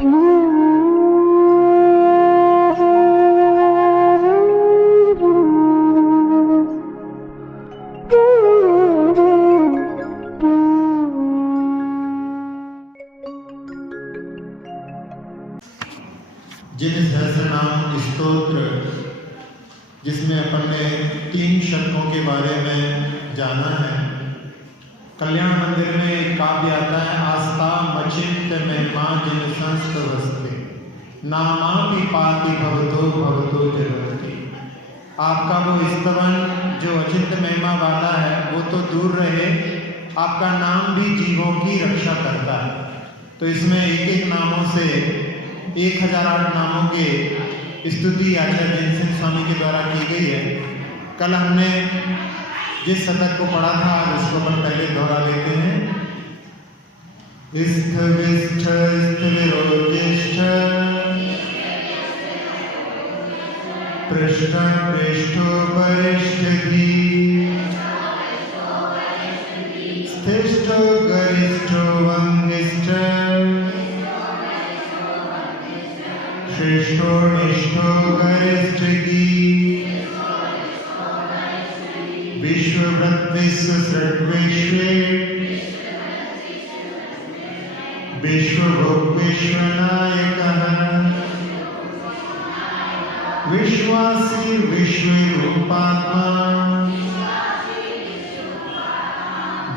जिन सहस्रनाम स्तोत्र जिसमें अपन ने 3 शतकों के बारे में जाना है। कल्याण मंदिर में एक काव्य आता है, आस्था मचिंत्य महिमा जिन संस्तवस्ते नामापि पाति भवतो भवतो जगति। आपका वो स्तवन जो अचिंत्य महिमा वाला है वो तो दूर रहे, आपका नाम भी जीवों की रक्षा करता है। तो इसमें एक एक नामों से 1008 नामों के स्तुति आचार्य जैनसिंह स्वामी के द्वारा की गई है। कल हमने जिस शतक को पढ़ा था उसको अपन पहले दोहरा लेते हैं। स्थ विष्ठ स्थिविरोजिष्ठ पृष्ठ पृष्ठो वरिष्ठधि स्थिष्ठो गरिष्ठो वंगिष्ठ श्रेष्ठो निष्ठो गरिष्ठगी विश्वभृत् विश्वसृट् विश्वे विश्वभोक् विश्वनायकः विश्वासी विश्वरूपात्मा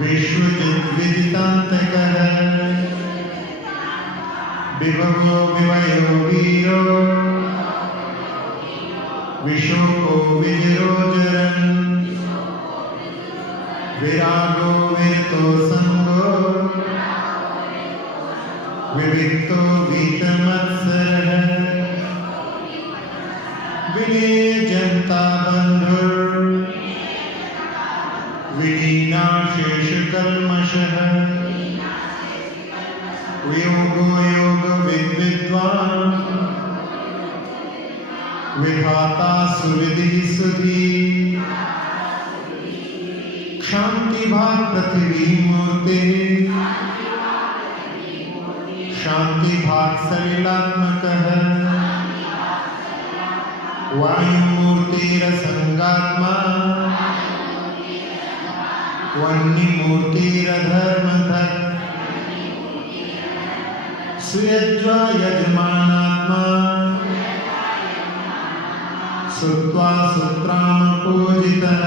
विश्वजित् विदितान्तकः विभवो विवयो वीरो विशोको विजिरोजरन् विरागो विरतो संगो विविक्तो वीतमत्सरः विनयजन्ता बन्धुर् विलीनाशेषकल्मषः वियोगो विद्वान् विधाता सुविधि सुधी शांति भाग पृथ्वी मूर्ति शांति भाग सलिलात्मकः वायुमूर्तिरसंगात्मा वह्निमूर्तिरधर्मधत् सुयज्वा यजमानात्मा सुत्वा सुत्रामपूजितः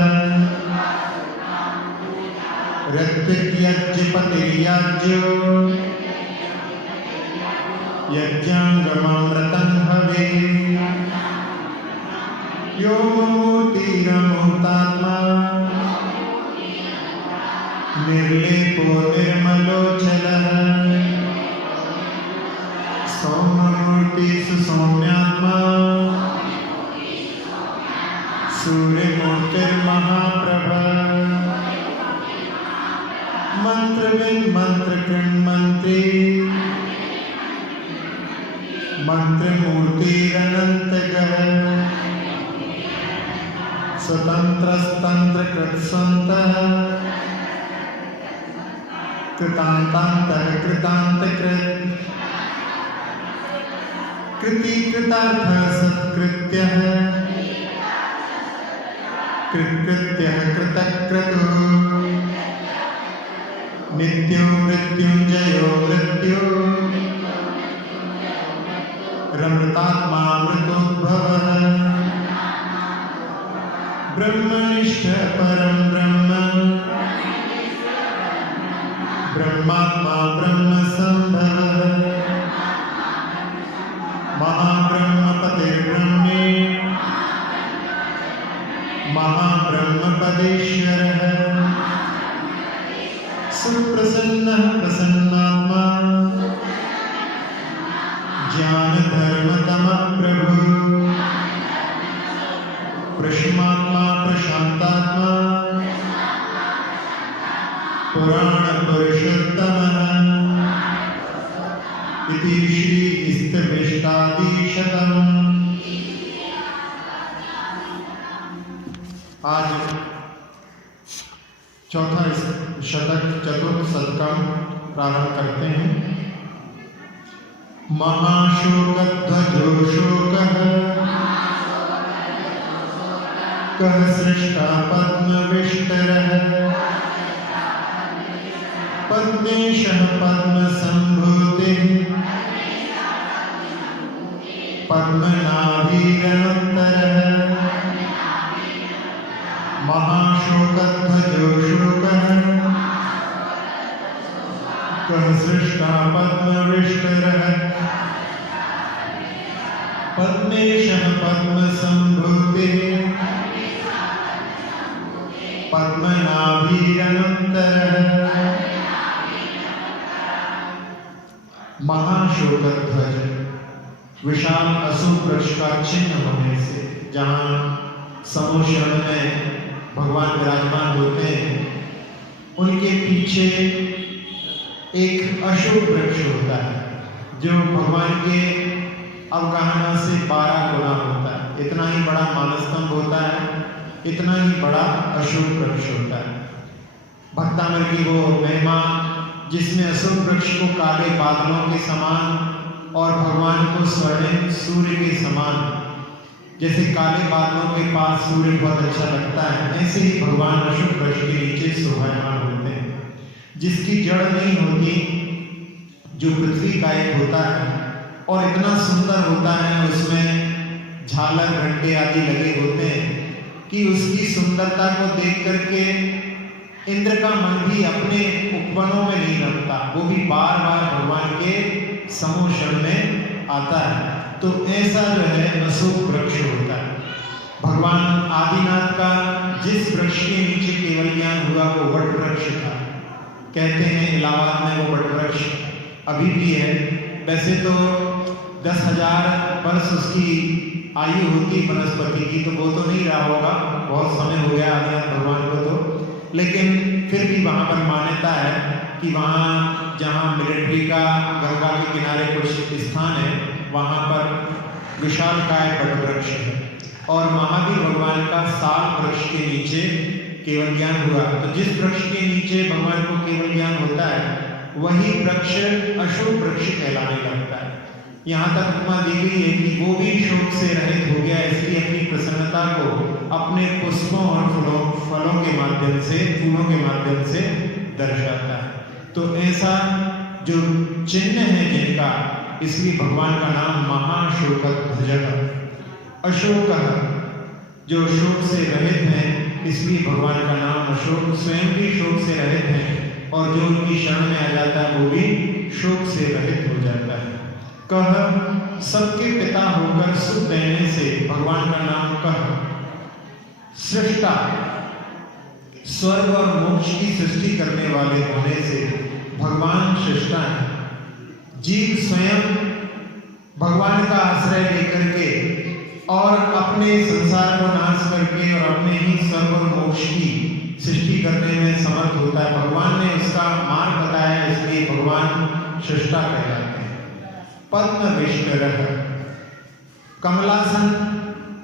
ऋत्विक्यज्ञपतिर्याज्यो यज्ञांगममृतं हवे योममूर्तिरमूर्तात्मा निर्लेपो निर्मलोचलः सौम्यमूर्ति सुसौम्यात्मा सूर्यमूर्तिर्महाप्रभ मंत्रविन् मंत्रकृन्मन्त्री मंत्रमूर्तिरनन्तगः स्वतन्त्रस्तन्त्रकृत्स्वन्तः कृतान्तान्तः कृतान्तकृत् कृतीकृतार्थः सत्कृत्यः कृत्कृत्यः कृतक्रतुः नित्यो मृत्युंजयो मृत्यो रमृतात्मा मृतोद्भवः ब्रह्मनिष्ठ परं ब्रह्म ब्रह्मात्मा ब्रह्म संभवः महाब्रह्मपतिर्ब्रह्मे महाब्रह्मपदेश्वरः सुप्रसन्नः प्रसन्नात्मा ज्ञानधर्मतमप्रभु प्रशमात्मा प्रशान्तात्मा पुराणपुरुषोत्तमः इति श्री स्तविष्टादिशतम्। आज चौथा शतक चतुर्थ शतकम प्रारंभ करते हैं। महाशोकध्वजो शोकः कः सृष्टा पद्मविष्टरः पद्मेशः पद्मसम्भूतिः पद्मनाभिरनुत्तरः महाशोकध्वजो शोकः कः सृष्टा पद्मविष्टरः पद्मेशः पद्मसम्भूतिः पद्मनाभिरनुत्तरः महाशोकध्वज विशाल अशोक वृक्ष का चिन्ह होने से, जहाँ समोशरण में भगवान विराजमान होते हैं, उनके पीछे एक अशोक वृक्ष होता है जो भगवान के अवगाहना से 12 गुना होता है। इतना ही बड़ा मानस्तंभ होता है, इतना ही बड़ा अशोक वृक्ष होता है। भक्तामर की वो महिमा जिसमें अशोक वृक्ष को काले बादलों के समान और भगवान को स्वर्णिम सूर्य के समान, जैसे काले बादलों के पास सूर्य बहुत अच्छा लगता है, ऐसे ही भगवान अशोक वृक्ष के नीचे शोभायमान होते हैं। जिसकी जड़ नहीं होती, जो पृथ्वी का एक होता है और इतना सुंदर होता है, उसमें झालर घंटे आदि लगे होते हैं कि उसकी सुंदरता को देख करके इंद्र का मन भी अपने उपवनों में नहीं रखता, वो भी बार बार भगवान के समोशरण में आता है। तो ऐसा जो है अशोक वृक्ष होता है। भगवान आदिनाथ का जिस वृक्ष के नीचे केवल ज्ञान हुआ वो वट वृक्ष था। कहते हैं इलाहाबाद में वो वट वृक्ष अभी भी है। वैसे तो 10,000 वर्ष उसकी आयु होती वनस्पति की, तो वो तो नहीं रहा होगा, बहुत समय हो गया आदिनाथ भगवान को तो, लेकिन फिर भी वहाँ पर मान्यता है कि वहाँ जहाँ मिलिट्री का गंगा के किनारे कुछ स्थान है, वहाँ पर विशालकाय वट वृक्ष है और महावीर भगवान का साल वृक्ष के नीचे केवल ज्ञान हुआ। तो जिस वृक्ष के नीचे भगवान को केवल ज्ञान होता है, वही वृक्ष अशोक वृक्ष कहलाने लगता है। यहाँ तक उपमा दी गई है कि वो भी शोक से रहित हो गया, इसलिए अपनी प्रसन्नता को अपने पुष्पों और फलों के माध्यम से, फूलों के माध्यम से दर्शाता है। तो ऐसा जो चिन्ह है जिनका, इसलिए भगवान का नाम महाशोकध्वज। अशोक जो शोक से रहित हैं, इसलिए भगवान का नाम अशोक। स्वयं भी शोक से रहित हैं और जो उनकी शरण में आ जाता है वो भी शोक से रहित हो जाता है। कह सबके पिता होकर सुख देने से भगवान का नाम कह। सृष्टा स्वर्ग और मोक्ष की सृष्टि करने वाले होने से भगवान सृष्टा है। जीव स्वयं भगवान का आश्रय लेकर के और अपने संसार को नाश करके और अपने ही स्वर्ग और मोक्ष की सृष्टि करने में समर्थ होता है। भगवान ने उसका मार्ग बताया, इसलिए भगवान सृष्टा कहलाते हैं। पद्म विष्टरः कमलासन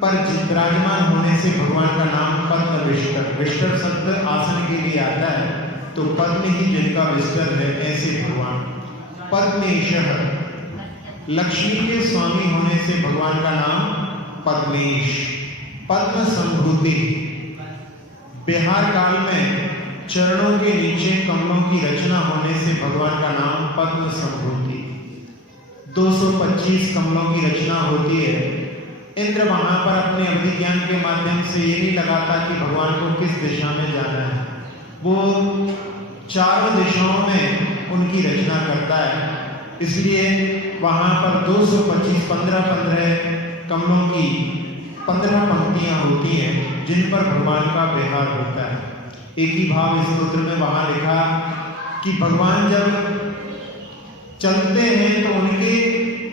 पर विराजमान होने से भगवान का नाम पद्म विष्टर। विष्टर शब्द आसन के लिए आता है, तो पद्म ही जिनका विस्तर है, ऐसे भगवान। पद्मेशः लक्ष्मी के स्वामी होने से भगवान का नाम पद्मेश। पद्म संभूति बिहार काल में चरणों के नीचे कमलों की रचना होने से भगवान का नाम पद्म संभूति। 225 कमलों की रचना होती है। इंद्र वहां पर अपने अभिज्ञान के माध्यम से ये नहीं लगाता कि भगवान को किस दिशा में जाना है, वो चारों दिशाओं में उनकी रचना करता है। इसलिए वहां पर 225 15 कमलों की 15 पंक्तियां होती हैं जिन पर भगवान का विहार होता है। एक ही भाव इस स्तोत्र में वहां लिखा कि भगवान जब चलते हैं तो उनके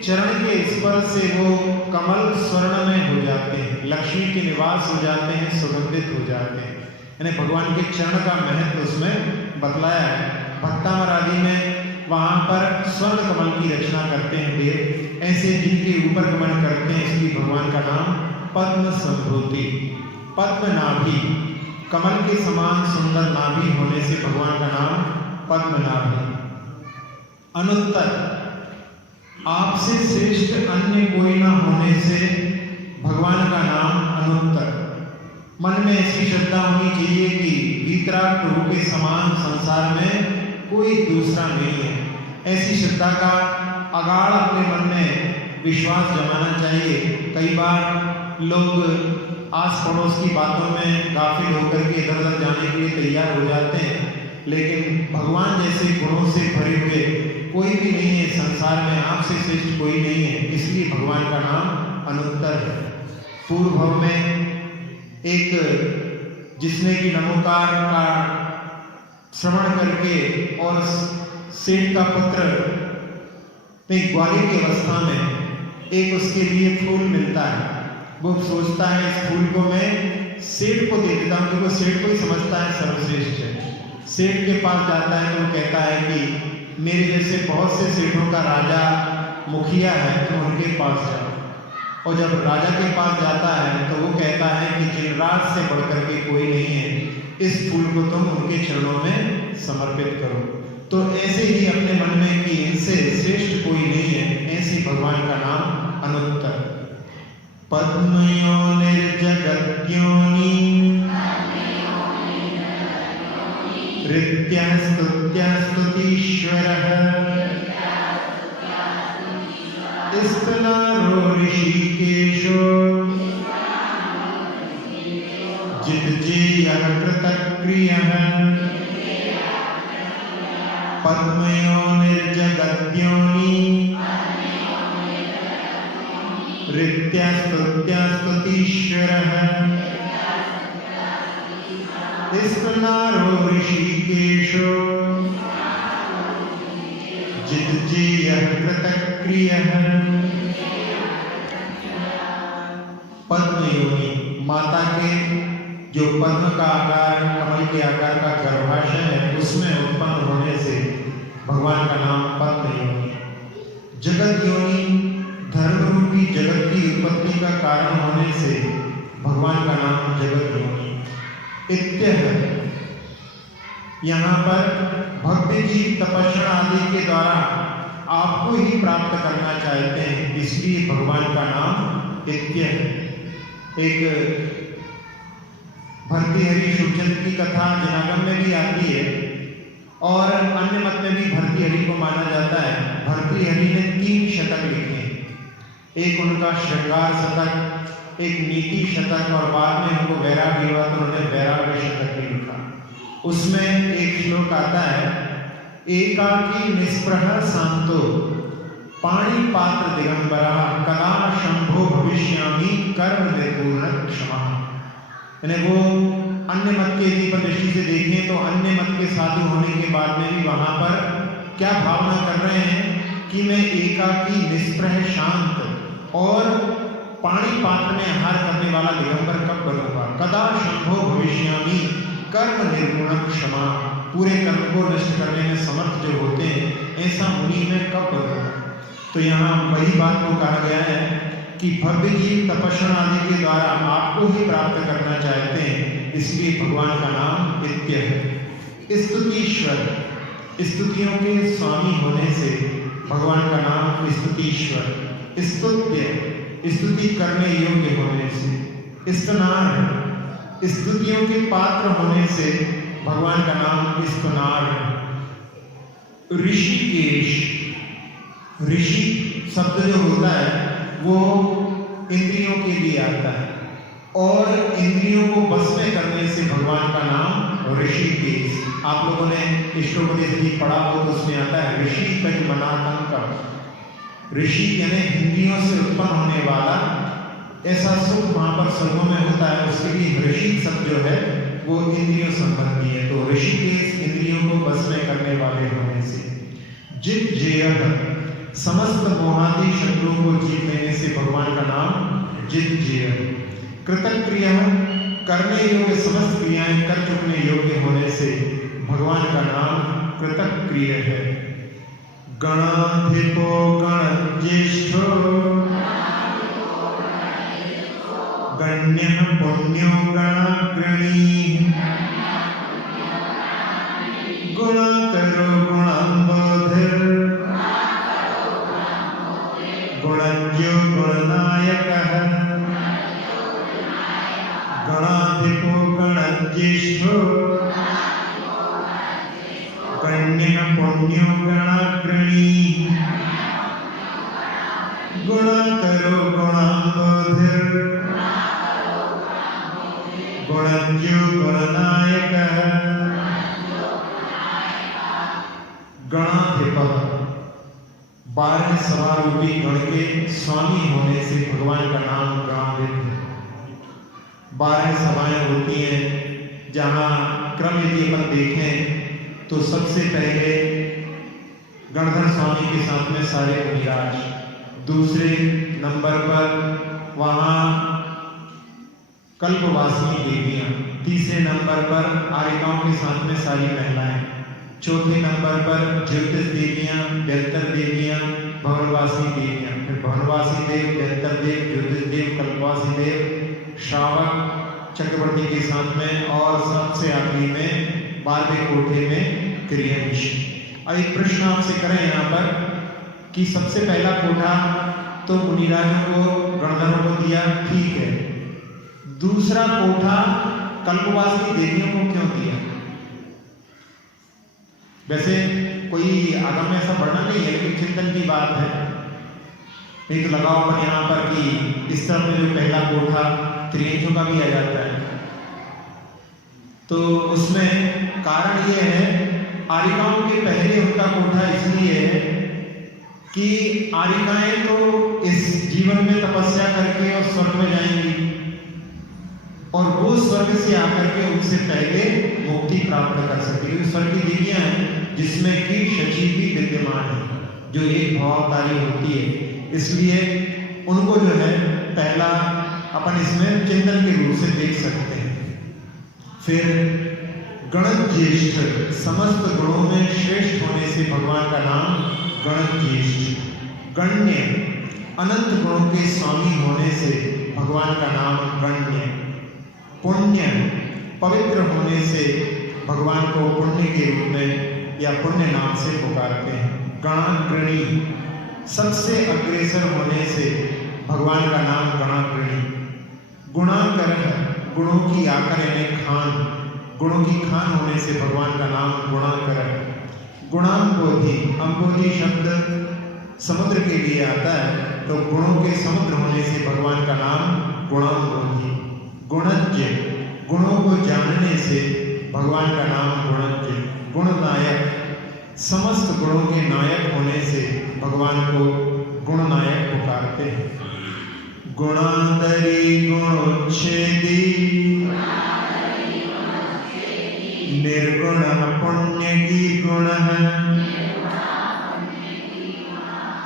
चरण के स्पर्श से वो कमल स्वर्ण में हो जाते हैं, लक्ष्मी के निवास हो जाते हैं, सुगंधित हो जाते हैं। यानी भगवान के चरण का महत्व उसमें बतलाया है। भक्तामर आदि में वहां पर स्वर्ण कमल की रचना करते हैं देव, ऐसे जिनके ऊपर गमन करते हैं, इसलिए भगवान का नाम पद्म संभूति। पद्म नाभि कमल के समान सुंदर नाभि होने से भगवान का नाम पद्म नाभि। अनुत्तर आपसे श्रेष्ठ अन्य कोई न होने से भगवान का नाम अनुत्तर। मन में ऐसी श्रद्धा होनी चाहिए कि वीतराग प्रभु के समान संसार में कोई दूसरा नहीं है। ऐसी श्रद्धा का अगाध अपने मन में विश्वास जमाना चाहिए। कई बार लोग आस पड़ोस की बातों में गाफिल होकर के इधर उधर जाने के लिए तैयार हो जाते हैं, लेकिन भगवान जैसे गुणों से भरे हुए कोई भी नहीं है संसार में, आपसे श्रेष्ठ कोई नहीं है, इसलिए भगवान का नाम अनुत्तर है। पूर्व भव में एक जिसने कि नमोकार का श्रवण करके और सेठ का पुत्र ग्वाली की अवस्था में एक उसके लिए फूल मिलता है। वो सोचता है इस फूल को मैं सेठ को दे देता हूँ, क्योंकि सेठ को ही समझता है सर्वश्रेष्ठ है। सेठ के पास जाता है तो कहता है कि मेरे जैसे बहुत से सेठों का राजा मुखिया है, तुम उनके पास जाओ। और जब राजा के पास जाता है तो वो कहता है कि जिनराज से बढ़कर के कोई नहीं है, इस फूल को तुम उनके चरणों में समर्पित करो। तो ऐसे ही अपने मन में कि इनसे श्रेष्ठ कोई नहीं है, ऐसे भगवान का नाम अनुत्तर। पद्मयोनिर्जगद्योनि ऋत्यः स्तुत्यः स्तुतीश्वरः स्तनारो ऋषिकेशो जितजेयः कृतक्रियः पद्मयोनिर्जगद्योनि ऋत्यः स्तुत्यः स्तुतीश्वरः स्तनारो ऋषिकेशो जितजेयः कृतक्रियः। पद्मयोनि माता के जो पद्म का आकार, कमल के आकार का गर्भाशय है, उसमें उत्पन्न होने से भगवान का नाम पद्मयोनि। जगत योनि धर्म रूपी जगत की उत्पत्ति का कारण होने से भगवान का नाम जगत योनि। इत्यह यहाँ पर भक्ति जी तपस्या आदि के द्वारा आपको ही प्राप्त करना चाहते हैं, इसलिए भगवान का नाम इत्यह। एक भर्तृहरि शुभचंद्र की कथा जनागम में भी आती है और अन्य मत में भी भर्तृहरि को माना जाता है। भर्तृहरि ने 3 शतक लिखे हैं, एक उनका श्रृंगार शतक, एक नीति शतक और बाद में उनको वैराग्य हुआ तो उन्होंने वैराग्य शतक भी लिखा। उसमें एक श्लोक आता है, एकाकी निष्प्रह शांतो पाणी पात्र दिगंबरा कदा शंभो भविष्यामि कर्म निर्पूर्ण क्षमा। यानी वो अन्य मत के दीपक दृष्टि से देखें तो अन्य मत के साधु होने के बाद में भी वहां पर क्या भावना कर रहे हैं कि मैं एकाकी निष्प्रह शांत और पाणी पात्र में आहार करने वाला दिगंबर कब बनूंगा। कदा शंभो भविष्यामि कर्म निर्गुण क्षमा, पूरे कर्म को नष्ट करने में समर्थ जो होते हैं, ऐसा मुनि में कब बनूंगा। तो यहाँ वही बात को कहा गया है कि भव्य जीव तपस्या आदि के द्वारा आपको ही प्राप्त करना चाहते हैं, इसलिए भगवान का नाम नित्य है। स्तुतीश्वर, स्तुतियों के स्वामी होने से भगवान का नाम स्तुतीश्वर। स्तुत्य, स्तुति करने योग्य होने से। स्तनार, स्तुतियों के पात्र होने से भगवान का नाम स्तनार है। ऋषिकेश, ऋषि शब्द जो होता है वो इंद्रियों के लिए आता है और इंद्रियों को बस में करने से भगवान का नाम ऋषिकेश। आप लोगों ने इष्टोपदेश भी पढ़ा हो तो उसमें आता है ऋषि कज मनातंकम। ऋषि यानी इंद्रियों से उत्पन्न होने वाला, ऐसा सुख वहां पर स्वर्गों में होता है, उसके लिए ऋषि शब्द जो है वो इंद्रियों संबंधी है। तो ऋषिकेश इंद्रियों को बस में करने वाले होने से। जित जेय, समस्त मोहादि शत्रुओं को जीत लेने से भगवान का नाम जित जेय। कृतक्रिया, करने योग्य समस्त क्रियाएं कर चुकने योग्य होने से भगवान का नाम कृतक्रिय है। गणाधिपो गणज्येष्ठो गण्यः पुण्यो गणाग्रणी गुणाकरो गुणाम्बोधिर् गणाधिपो गणज्येष्ठो गण्यः पुण्यो गणाग्रणी गुणाकरो गुणाम्बोधिर् गुणज्ञो गुणनायकः गणाधिपः 12 सभा रूपी गण के स्वामी होने से भगवान का नाम गणाधिप है। 12 सभाएं होती हैं, जहाँ क्रम यदि अपन देखें तो सबसे पहले गणधर स्वामी के साथ में सारे मुनिराज, दूसरे नंबर पर वहाँ कल्पवासिनी देवियाँ, तीसरे नंबर पर आर्यिकाओं के साथ में सारी महिलाएं, चौथे नंबर पर ज्योतिष देवियाँ, व्यंतर देवियाँ, भवनवासी देवियाँ, फिर भवनवासी देव, व्यंतर देव, ज्योतिष देव, कल्पवासी देव, श्रावक चक्रवर्ती के साथ में, और सबसे आखिरी में 12वें कोठे में क्रियंश। अब एक प्रश्न आपसे करें यहाँ पर कि सबसे पहला कोठा तो मुनिराजों को, गणधरों को दिया, ठीक है, दूसरा कोठा कल्पवासी देवियों को क्यों दिया? वैसे कोई आगम में ऐसा वर्णन नहीं है, लेकिन चिंतन की बात है। नहीं तो लगाओ अपन यहाँ पर कि इस तरह में जो पहला कोठा त्रियंशों का भी आ जाता है, तो उसमें कारण ये है, आर्यिकाओं के पहले उनका कोठा इसलिए है कि आर्यिकाएं तो इस जीवन में तपस्या करके और स्वर्ग में जाएंगी, और वो स्वर्ग से आकर के उनसे पहले मुक्ति प्राप्त कर सकेगी। स्वर्ग की देवियां हैं जिसमें कि शची भी विद्यमान है, जो एक भावावतारी होती है, इसलिए उनको जो है पहला अपन इसमें चिंतन के रूप से देख सकते हैं। फिर गणज्येष्ठ, समस्त गुणों में श्रेष्ठ होने से भगवान का नाम गणज्येष्ठ। गण्य, अनंत गुणों के स्वामी होने से भगवान का नाम गण्य। पुण्य, पवित्र होने से भगवान को पुण्य के रूप में या पुण्य नाम से पुकारते हैं। गणाग्रणी, सबसे अग्रेसर होने से भगवान का नाम गणाग्रणी। गुणाकर, गुणों की आकर यानी खान, गुणों की खान होने से भगवान का नाम गुणाकर। गुणाम्बोधि, अम्बोधि शब्द समुद्र के लिए आता है, तो गुणों के समुद्र होने से भगवान का नाम गुणाम्बोधि। गुणज्ञ, गुणों को जानने से भगवान का नाम गुणज्ञ। गुणनायक, समस्त गुणों के नायक होने से भगवान को गुणनायक पुकारते हैं। गुणांतरी गुणोच्छेदी निर्गुण पुण्य की गुण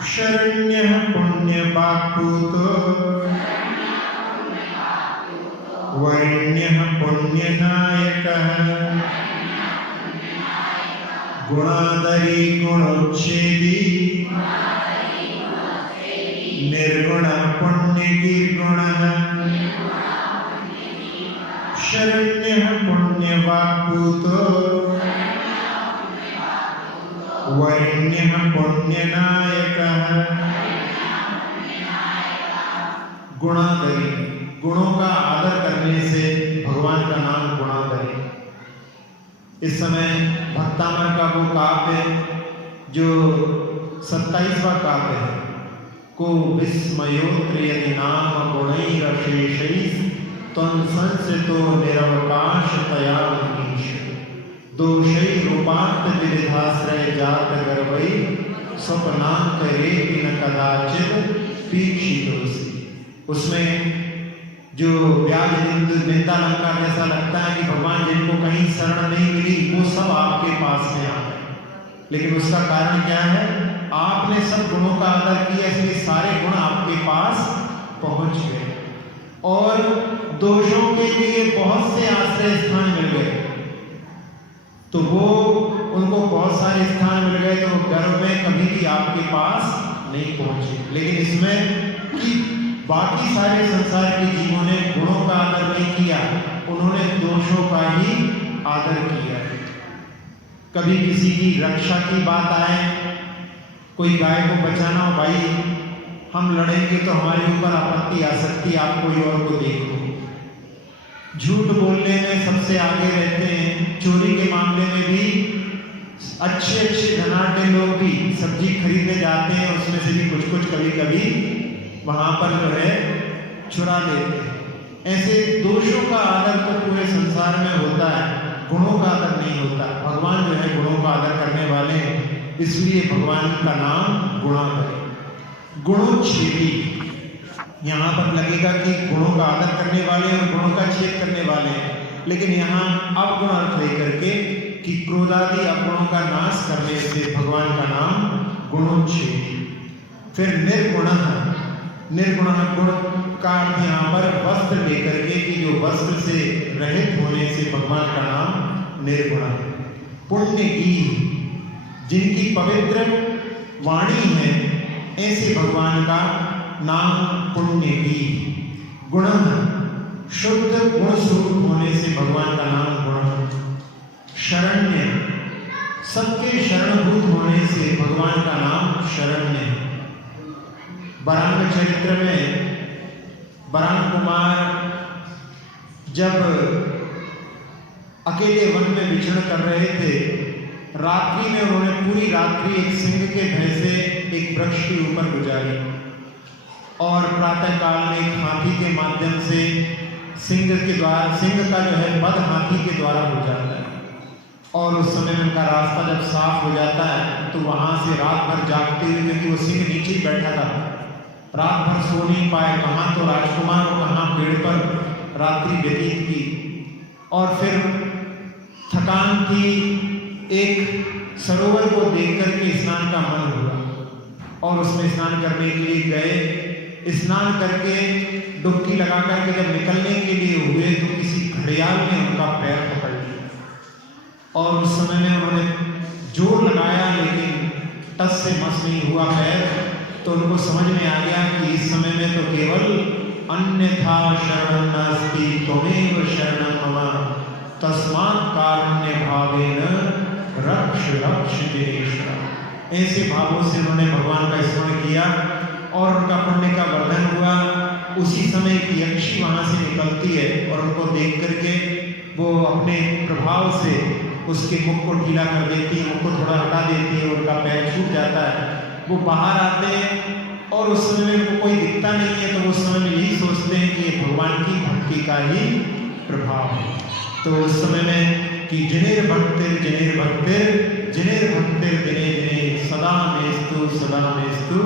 शरण्य पुण्य बापूतो वैण्य पुण्य नायक। गुणादरी गुणोच्छेदी निर्गुण पुण्य की गुण शरण्य पुण्य बापूतो वैण्य पुण्य नायक। गुणादरी, गुणों का आदर करने से भगवान का नाम गुणादरी। इस समय भक्तामर का वो काव्य जो 27वां काव्य है, को विस्मयोत्र यदि नाम गुणैरशेषैः त्वं संस्थितो निरवकाश तया मनीष। दोषैरूपान्त विविधाश्रय जात गर्वै स्वप्नांत रेपि न कदाचित् पीक्षितोऽसि। उसमें जो व्याज निंदा अलंकार जैसा लगता है कि भगवान जिनको कहीं शरण नहीं मिली वो सब आपके पास में आ गए, लेकिन उसका कारण क्या है? आपने सब गुणों का आदर किया, इसलिए सारे गुण आपके पास पहुंच गए, और दोषों के लिए बहुत से आश्रय स्थान मिल गए, तो वो उनको बहुत सारे स्थान मिल गए, तो गर्भ में कभी भी आपके पास नहीं पहुंचे। लेकिन इसमें कि बाकी सारे संसार के जीवों ने गुणों का आदर नहीं किया, उन्होंने दोषों का ही आदर किया। कभी किसी की रक्षा की बात आए, कोई गाय को बचाना हो, भाई हम लड़ेंगे तो हमारे ऊपर आपत्ति आ सकती है, आप कोई और को देखो, झूठ बोलने में सबसे आगे रहते हैं, चोरी के मामले में भी अच्छे अच्छे धनाढ्य लोग भी सब्जी खरीदने जाते हैं, उसमें से भी कुछ कुछ कभी कभी वहाँ पर जो है चुरा लेते हैं। ऐसे दोषों का आदर तो पूरे संसार में होता है, गुणों का आदर नहीं होता। भगवान जो है गुणों का आदर करने वाले हैं, इसलिए भगवान का नाम गुणाकर, गुणोच्छेदी। यहाँ पर लगेगा कि गुणों का आदर करने वाले और गुणों का छेद करने वाले हैं, लेकिन यहाँ अवगुण अर्थ लेकर के कि क्रोधादि अवगुणों का नाश करने से भगवान का नाम गुणोच्छेदी। फिर निर्गुण, निर्गुण गुण का अर्थ यहाँ पर वस्त्र लेकर के कि जो वस्त्र से रहित होने से भगवान का नाम निर्गुण है। पुण्य की, जिनकी पवित्र वाणी है, ऐसे भगवान का नाम पुण्य की। गुण, शुद्ध गुण स्वरूप होने से भगवान का नाम गुण। शरण्य, सबके शरणभूत होने से भगवान का नाम शरण्य। बरांग चरित्र में बरांग कुमार जब अकेले वन में विचरण कर रहे थे, रात्रि में उन्होंने पूरी रात्रि एक सिंह के भय से एक वृक्ष के ऊपर गुजारी और प्रातः काल में एक हाथी के माध्यम से सिंह का जो है वध हाथी के द्वारा हो जाता है। और उस समय उनका रास्ता जब साफ हो जाता है तो वहां से रात भर जागते हुए, क्योंकि वो सिंह नीचे ही बैठा था, रात भर सो नहीं पाए, कहाँ तो राजकुमार और कहाँ पेड़ पर रात्रि व्यतीत की। और फिर थकान थी, एक सरोवर को देख करके स्नान का मन हुआ और उसमें स्नान करने के लिए गए। स्नान करके डुबकी लगा करके जब निकलने के लिए हुए तो किसी घड़ियाल ने उनका पैर पकड़ लिया और उस समय में उन्होंने जोर लगाया, लेकिन टस से मस नहीं हुआ पैर। तो उनको समझ में आ गया कि इस समय में तो केवल अन्यथा शरणं नास्ति त्वमेव शरणं मम तस्मात् कारुण्य भावेन रक्ष रक्ष देशेश्वर। ऐसे भावों से उन्होंने भगवान का स्मरण किया और उनका पुण्य का वर्धन हुआ। उसी समय एक यक्षी वहां से निकलती है और उनको देख करके वो अपने प्रभाव से उसके मुख को ढीला कर देती है, मुख को थोड़ा हटा देती है, उनका पैर छूट जाता है। वो बाहर आते हैं और उस समय में उनको कोई दिखता नहीं है, तो वो उस समय में यही सोचते हैं कि ये भगवान की भक्ति का ही प्रभाव है। तो उस समय में कि जिनेर भक्तिर जिनेर भक्तिर जिनेर भक्तिर दिने दिने सदा मेस्तु सदा मेस्तु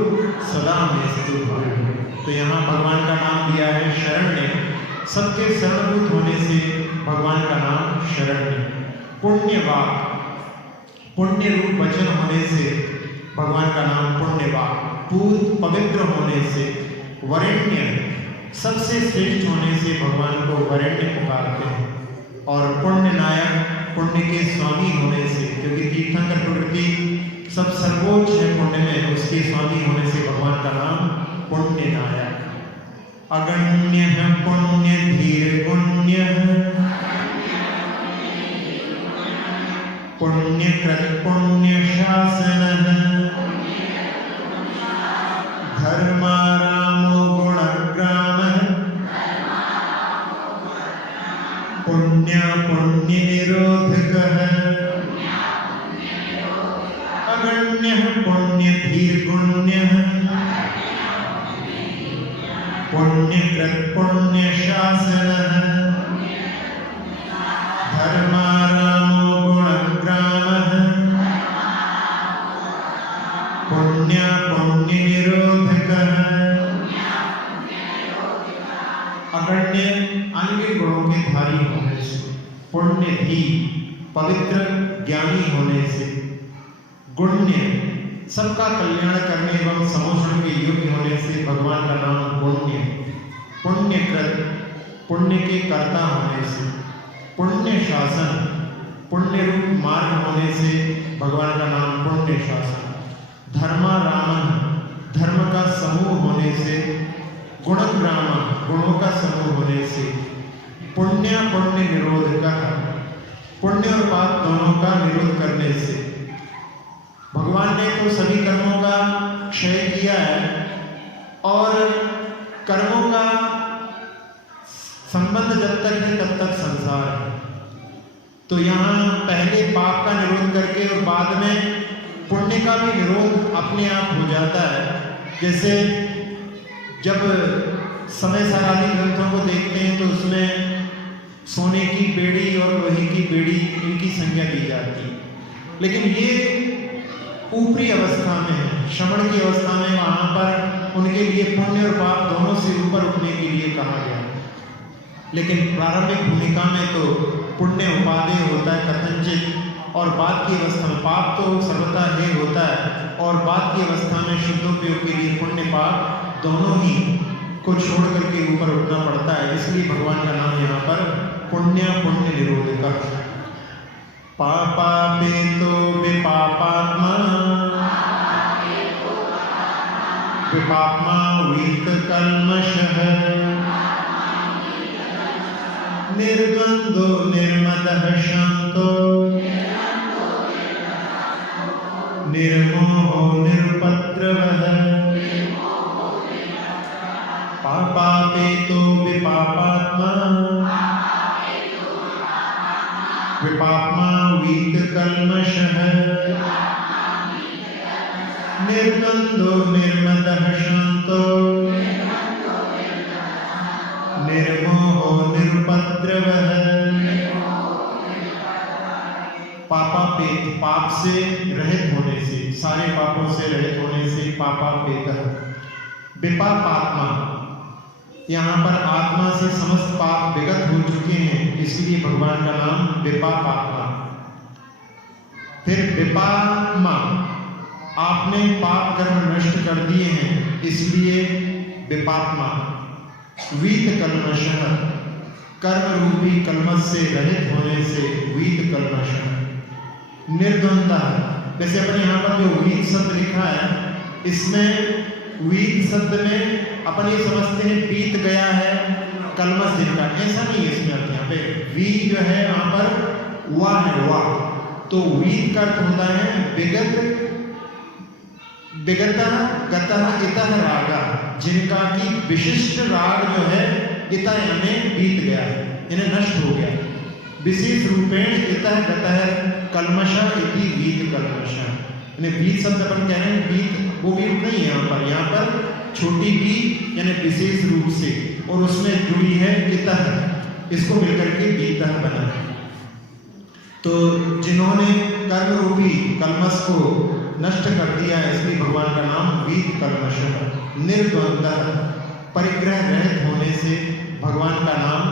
सदा मेस्तु। तो यहाँ भगवान का नाम दिया है शरण्य, सबके शरणभूत होने से भगवान का नाम शरण्य। पुण्यवाक, पुण्य रूप वचन होने से भगवान का नाम पुण्यवाक। पवित्र होने से वरेण्य, सबसे श्रेष्ठ होने से भगवान को वरेण्य पुकारते हैं। और पुण्य नायक, पुण्य के स्वामी होने से, क्योंकि तीर्थंकर प्रकृति सब सर्वोच्च है पुण्य में, उसके स्वामी होने से भगवान का नाम पुण्य नायक। अगण्य पुण्य धीर पुण्य पुण्यकृत पुण्य शासन धर्मारामो गुणग्राम पुण्य पुण्य निरोधक। अगण्य पुण्य धीर पुण्य पुण्यकृत पुण्य शासन धर्मारामो गुणग्राम पुण्य पुण्य निरोधक। अगण्य अन्य गुणों के धारी होने से, पुण्य भी पवित्र ज्ञानी होने से, गुण्य सबका कल्याण करने एवं समोषण के योग्य होने से भगवान का नाम पुण्य। पुण्यकृत, पुण्य के कर्ता होने से, पुण्य शासन, पुण्य रूप मार्ग होने से भगवान का नाम पुण्य शासन। धर्मारामन, धर्म का समूह होने से, गुणग्राम, गुणों का समूह होने से, पुण्य पुण्य निरोधक, पुण्य और पाप दोनों का निरोध करने से। भगवान ने तो सभी कर्मों का क्षय किया है और कर्मों का संबंध जब तक है तब तक संसार है। तो यहाँ पहले पाप का निरोध करके और बाद में पुण्य का भी निरोध अपने आप हो जाता है। जैसे जब समय सारादी ग्रंथों को देखते हैं तो उसमें सोने की बेड़ी और लोहे की बेड़ी इनकी संज्ञा दी जाती है, लेकिन ये ऊपरी अवस्था में है। श्रवण की अवस्था में वहाँ पर उनके लिए पुण्य और पाप दोनों से ऊपर उठने के लिए कहा गया, लेकिन प्रारंभिक भूमिका में तो पुण्य उपादेय होता है कथनचित, और बाद की अवस्था में पाप तो सर्वथा हे होता है, और बाद की अवस्था में शुद्धोपयोग के लिए पुण्य पाप दोनों ही को छोड़ करके ऊपर उठना पड़ता है। इसलिए भगवान का नाम यहाँ पर पुण्य निरोधक। पापापेतो विपापात्मा विपाप्मा वीत कल्मषः निर्द्वंद्वो निर्मदः शान्तो निर्मोहो निरुपद्रवः। पापापेतो विपापात्मा विपाप्मा वीत कल्मषः निर्द्वंद्वो निर्मदः शान्तो निर्मोहो निरुपद्रवः। पापापेत पाप से रहित होने से, सारे पापों से रहित होने से पापापेत। विपापात्मा यहाँ पर आत्मा से समस्त पाप विगत हो चुके हैं, इसलिए भगवान का नाम विपापात्मा। फिर विपाप्मा आपने पाप कर्म नष्ट कर दिए हैं, इसलिए विपाप्मा। वीत कल्मषः कर्म रूपी कल्मष से रहित होने से वीत कल्मषः। निर्द्वंद्व, वैसे अपने यहाँ पर जो वीत शब्द लिखा है, इसमें वीत शब्द में अपन ये समझते हैं बीत गया है कल्मष जिनका, ऐसा नहीं है इसमें अर्थ। यहाँ पे वी जो है यहाँ पर हुआ है हुआ, तो वीत का अर्थ होता है विगत विगतः गतः इतः रागा, जिनका की विशिष्ट राग जो है इतः यानी बीत गया है, इन्हें नष्ट हो गया। विशेष रूपेण इतः गतः कल्मषः इति वीत कल्मषः। यानी वीत शब्द अपन कह रहे हैं, वीत वो भी रूप नहीं है यहाँ पर छोटी बी यानी विशेष रूप से, और उसमें जुड़ी है इतः, इसको मिलकर के बीतः बना है। तो जिन्होंने कर्म रूपी कल्मष को नष्ट कर दिया है, इसलिए भगवान का नाम वीत कल्मषः। निर्द्वंद्वः परिग्रह रहित होने से भगवान का नाम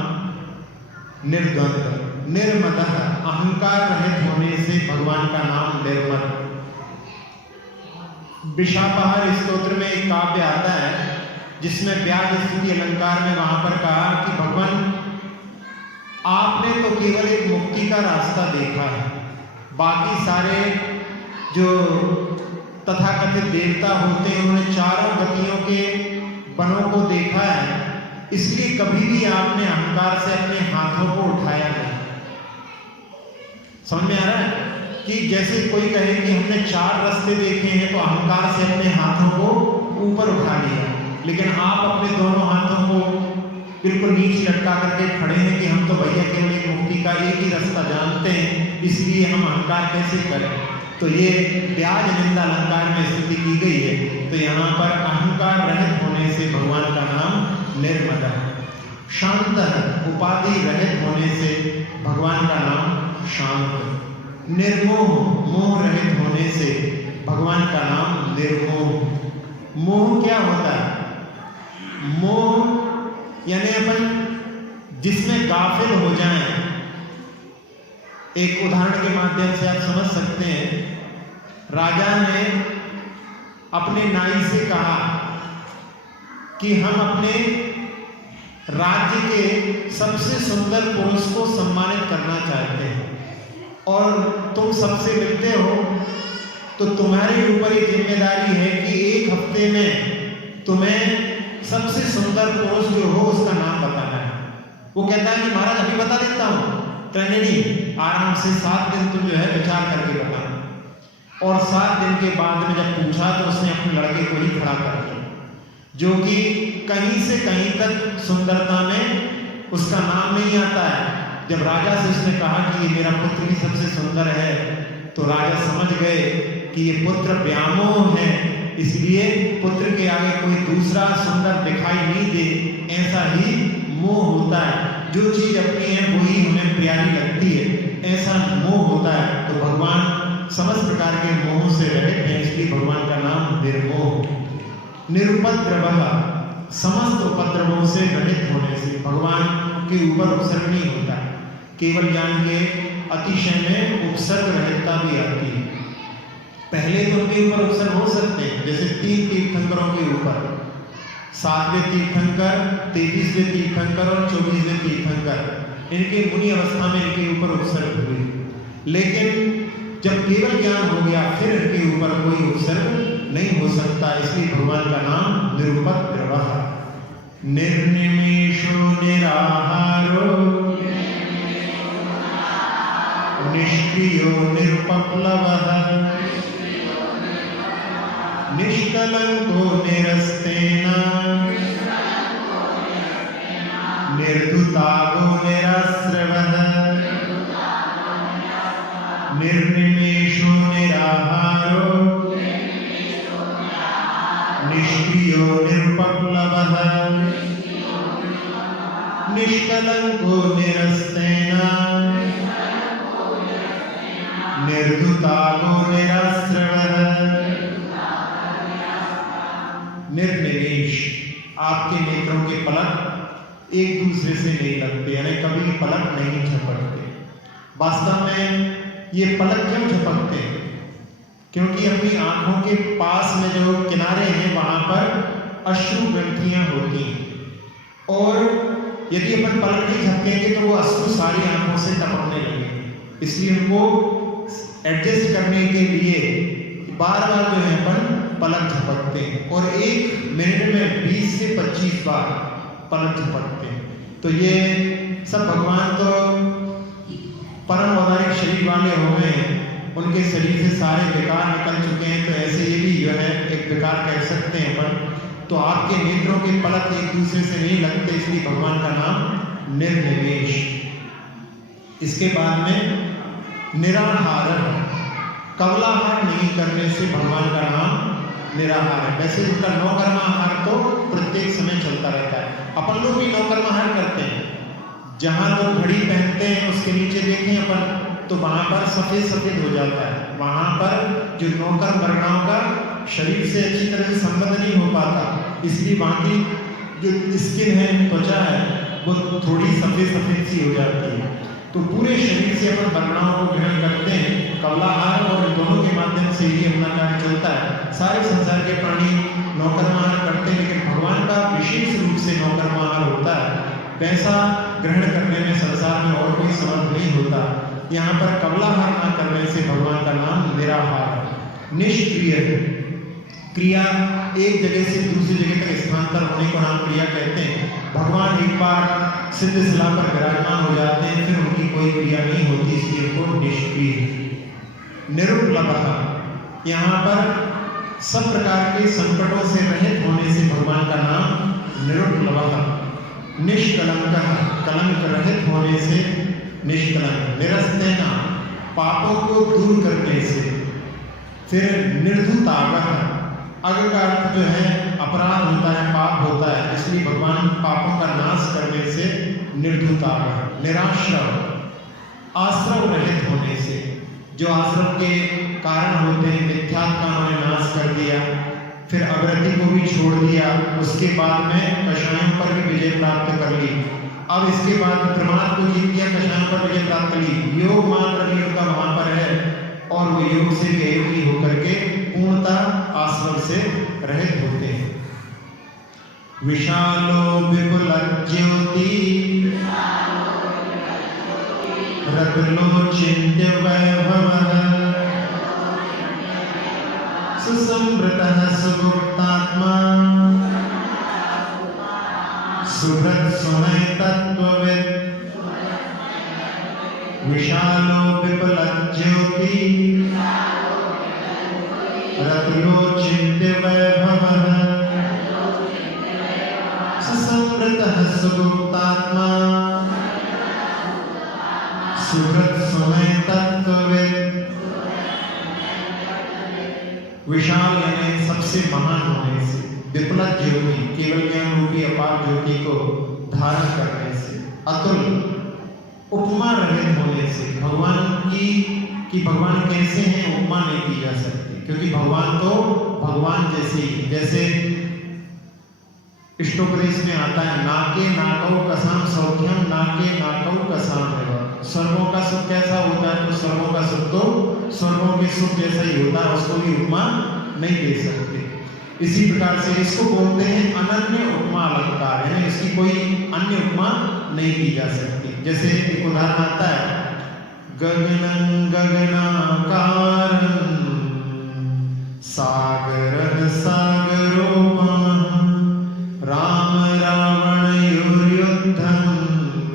निर्द्वंद्व। निर्मदः अहंकार रहित होने से भगवान का नाम निर्मद। विशापहार स्तोत्र में एक काव्य आता है जिसमें व्याज स्तुति अलंकार में वहां पर कहा कि भगवान आपने तो केवल एक मुक्ति का रास्ता देखा है, बाकी सारे जो तथाकथित देवता होते हैं उन्होंने चारों गतियों के वनों को देखा है, इसलिए कभी भी आपने अहंकार से अपने हाथों को उठाया नहीं। समझ में आ रहा है कि जैसे कोई कहे कि हमने चार रास्ते देखे हैं तो अहंकार से अपने हाथों को ऊपर उठा लिया, लेकिन आप अपने दोनों हाथों को बिल्कुल नीचे लटका करके खड़े हैं कि हम तो भैया केवल एक मुक्ति का एक ही रास्ता जानते हैं, इसलिए हम अहंकार कैसे करें। तो ये व्याज निंदा अलंकार में स्थिति की गई है। तो यहाँ पर अहंकार रहित होने से भगवान का नाम निर्मद है। शांत उपाधि रहित होने से भगवान का नाम शांत। निर्मोह मोह रहित होने से भगवान का नाम निर्मोह। मोह क्या होता है? मोह यानी अपन जिसमें गाफिल हो जाएं। एक उदाहरण के माध्यम से आप समझ सकते हैं। राजा ने अपने नाई से कहा कि हम अपने राज्य के सबसे सुंदर पुरुष को सम्मानित करना चाहते हैं और तुम सबसे मिलते हो, तो तुम्हारे ऊपर ये जिम्मेदारी है कि एक हफ्ते में तुम्हें सबसे सुंदर पुरुष जो हो उसका नाम बताना है। वो कहता है कि महाराज अभी बता देता हूँ, नहीं आराम से 7 दिन तुम जो है विचार करके बताना। और 7 दिन के बाद में जब पूछा तो उसने अपने लड़के को ही खड़ा कर दिया, जो कि कहीं से कहीं तक सुंदरता में उसका नाम नहीं आता है। जब राजा से उसने कहा कि ये मेरा पुत्र ही सबसे सुंदर है, तो राजा समझ गए कि ये पुत्र व्यामोह है, इसलिए पुत्र के आगे कोई दूसरा सुंदर दिखाई नहीं दे। ऐसा ही मोह होता है, जो चीज अपनी है वही हमें प्यारी लगती है, ऐसा मोह होता है। तो भगवान समस्त प्रकार के मोह से रहित हैं, इसलिए भगवान का नाम निर्मोह। निरुपद्रवः, समस्त उपद्रवों से रहित होने से भगवान के ऊपर उपसर्ग नहीं होता। केवल ज्ञान के अतिशय में उपसर्ग रहितता भी आती है। पहले तो उनके ऊपर उपसर्ग हो सकते हैं, जैसे 3 तीर्थंकरों के ऊपर, 7वें तीर्थंकर, 23वें तीर्थंकर और 24वें तीर्थंकर, इनके मुनि अवस्था में इनके ऊपर उपसर्ग हुए। लेकिन जब केवल ज्ञान हो गया फिर इनके ऊपर कोई उपसर्ग नहीं हो सकता, इसलिए भगवान का नाम निरुपद्रवः। निर्निमेषो निराहारो निष्क्रियो निरुपप्लवः निष्कलंको निरस्तेन निर्धुतागो निराश्रवः निर्निमेषो निराहारो निष्क्रियो निरुपप्लवः निष्कलंको निरस्तेन निर्धुतागो निराश्रवः। निर्निमेष, आपके नेत्रों के पलक एक दूसरे से नहीं लगते, यानी कभी पलक नहीं झपकते। वास्तव में ये पलक क्यों झपकते हैं? क्योंकि अपनी आंखों के पास में जो किनारे हैं वहां पर अश्रु ग्रंथियां होती हैं, और यदि अपन पलक नहीं झपकेंगे तो वो अश्रु सारी आंखों से टपकने लगेंगे। इसलिए उनको एडजस्ट करने के लिए बार बार जो है अपन पलक झपकते हैं, और 1 मिनट में 20 से 25 बार पलक झपकते हैं। तो ये सब भगवान तो परम औदारिक शरीर वाले हो गए हैं, उनके शरीर से सारे विकार निकल चुके हैं, तो ऐसे ये भी जो है एक विकार कह सकते हैं अपन। तो आपके नेत्रों के पलक एक दूसरे से नहीं लगते, इसलिए भगवान का नाम निर्निमेष। इसके बाद में निराहार, कवलाहार नहीं करने से भगवान का नाम निराहार है। वैसे उनका नौकर्माहार तो प्रत्येक समय चलता रहता है। अपन लोग भी नौकर्माहार करते हैं, जहां लोग घड़ी पहनते हैं उसके नीचे देखें अपन तो वहां पर सफेद सफेद हो जाता है। वहां पर जो नौकर वर्णाओं का शरीर से अच्छी तरह से संबंध नहीं हो पाता, इसलिए वहां की जो स्किन है, त्वचा है, वो थोड़ी सफेद सफेद सी हो जाती है। तो पूरे शरीर से अपन वर्णाओं को ग्रहण करते हैं, कवलाहार और दोनों के माध्यम से ही अपना कार्य चलता है। सारे संसार के प्राणी नौकरमाहार करते हैं, लेकिन भगवान का विशेष रूप से नौकरमाहार होता है। वैसा ग्रहण करने में संसार में और कोई समर्थ नहीं होता। यहाँ पर कवलाहार न करने से भगवान का नाम निराहार। निष्क्रिय, क्रिया एक जगह से दूसरी जगह तक स्थानांतर होने को नाम क्रिया कहते हैं। भगवान एक बार सिद्ध शिला पर विराजमान हो जाते हैं, फिर उनकी कोई क्रिया नहीं होती, इसलिए उनको निष्क्रिय। निरुपप्लवः, यहाँ पर सब प्रकार के संकटों से रहित होने से भगवान का नाम निरुपप्लवः। निष्कलंकः, कलंक रहित होने से निष्कलंक। निरस्तेन, पापों को दूर करने से। फिर निर्धुतागः, अग का अर्थ जो है अपराध होता है, पाप होता है, इसलिए भगवान पापों का नाश करने से निर्धुतागः। निराश्रव, आश्रव रहित होने से। जो आश्रव के कारण होते हैं, मिथ्यात्व का उन्होंने नाश कर दिया, फिर अवृत्ति को भी छोड़ दिया, उसके बाद में कषायों पर भी विजय प्राप्त कर ली। अब इसके बाद प्रमाद को जीत लिया, कषायों पर विजय प्राप्त कर ली। योग मात्र भी उनका वहां पर है, और वो योग से योगी होकर के पूर्णतः आश्रम से रहित होते हैं। विशालो विपुल ज्योति रत्नोचिन्त्य वैभवः सुसंवृतः सुगुप्तात्मा सुहृत् सुनय तत्त्ववित्। विशालो विपुल ज्योति रत्नोचिन्त्य वैभवः सुसंवृतः सुसंवृतः सुगुप्तात्मा सुहृत् सुमय तत्त्वविद् विशाल यानी सबसे महान होने से, विप्लव ज्योति केवल ज्ञान रूपी अपार ज्योति को धारण करने से, अतुल उपमा रहित होने से, भगवान की भगवान कैसे हैं उपमा नहीं की जा सकती, क्योंकि भगवान तो भगवान जैसे ही, जैसे इष्टोपदेश में आता है नाके नाकौ कसाम सौख्यम नाके नाकौ कसाम है। स्वर्गों का सुख कैसा होता है, तो स्वर्गों का सुख तो स्वर्गों के सुख जैसा ही होता है, उसको भी उपमा नहीं दे सकते। इसी प्रकार से इसको बोलते हैं अनन्य उपमा अलंकार, यानी इसकी कोई अन्य उपमा नहीं की जा सकती। जैसे एक उदाहरण आता है गगनं गगनाकारं सागरः सागरोपमः राम रावणयोर्युद्धं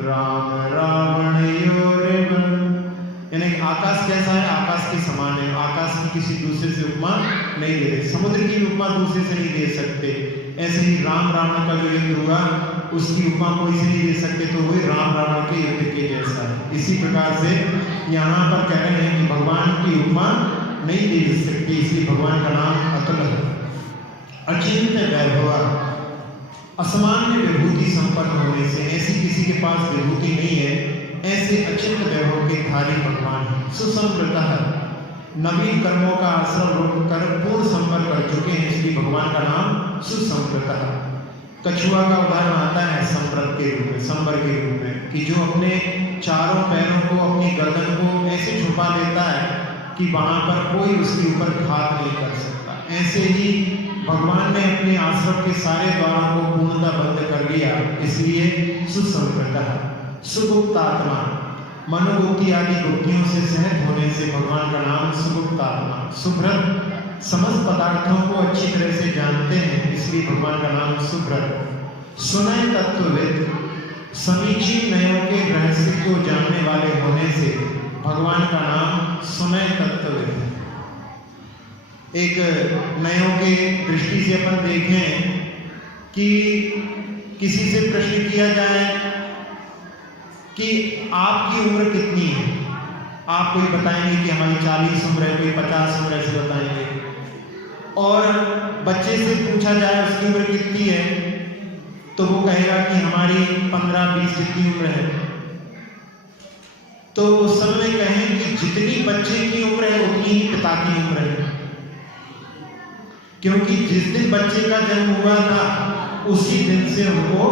राम रावणयोरेव। यानी आकाश कैसा है, आकाश के समान है, आकाश की किसी दूसरे से उपमा नहीं दे रहे, समुद्र की उपमा दूसरे से नहीं दे सकते। ऐसे ही राम रावण का जो युद्ध हुआ उसकी उपमा कोई से नहीं दे सकते, तो वही राम रावण के युद्ध के जैसा है। इसी प्रकार से यहाँ पर कह रहे हैं कि भगवान की उपमा नहीं दे सकती, इसलिए भगवान का नाम अतुल है। अचिंत्य वैभव, असामान्य विभूति संपन्न होने से, ऐसी किसी के पास विभूति नहीं है, ऐसे अचिंत्य वैभव के धारी भगवान है। सुसंवृतः, नवीन कर्मों का आश्रम कर पूर्ण संपर्क कर चुके हैं, इसलिए भगवान का नाम सुसंवृतः। कछुआ का उदाहरण आता है संवृत के रूप में, संवर के रूप में, कि जो अपने चारों पैरों को, अपनी गर्दन को ऐसे छुपा देता है कि वहां पर कोई उसके ऊपर घात नहीं कर सकता। ऐसे ही भगवान ने अपने आश्रम के सारे द्वारों को पूर्णतः बंद कर दिया, इसलिए सुसंवृतः। सुगुप्तात्मा, मनोगुप्ति आदि गुप्तियों से सहज होने से भगवान का नाम सुगुप्तात्मा। सुभ्रत, समस्त पदार्थों को अच्छी तरह से जानते हैं, इसलिए भगवान का नाम सुभ्रत। सुनय तत्वविद, समीचीन नयों के रहस्य को जानने वाले होने से भगवान का नाम सुनय तत्वविद। एक नयों के दृष्टि से अपन देखें कि किसी से प्रश्न किया जाए कि आपकी उम्र कितनी है, आप कोई बताएंगे कि हमारी 40 उम्र है, कोई 50 उम्र ऐसे बताएंगे। और बच्चे से पूछा जाए उसकी उम्र कितनी है, तो वो कहेगा कि हमारी 15-20 जितनी उम्र है। तो उस समय कहें कि जितनी बच्चे की उम्र है उतनी ही पिता की उम्र है, क्योंकि जिस दिन बच्चे का जन्म हुआ था उसी दिन से उनको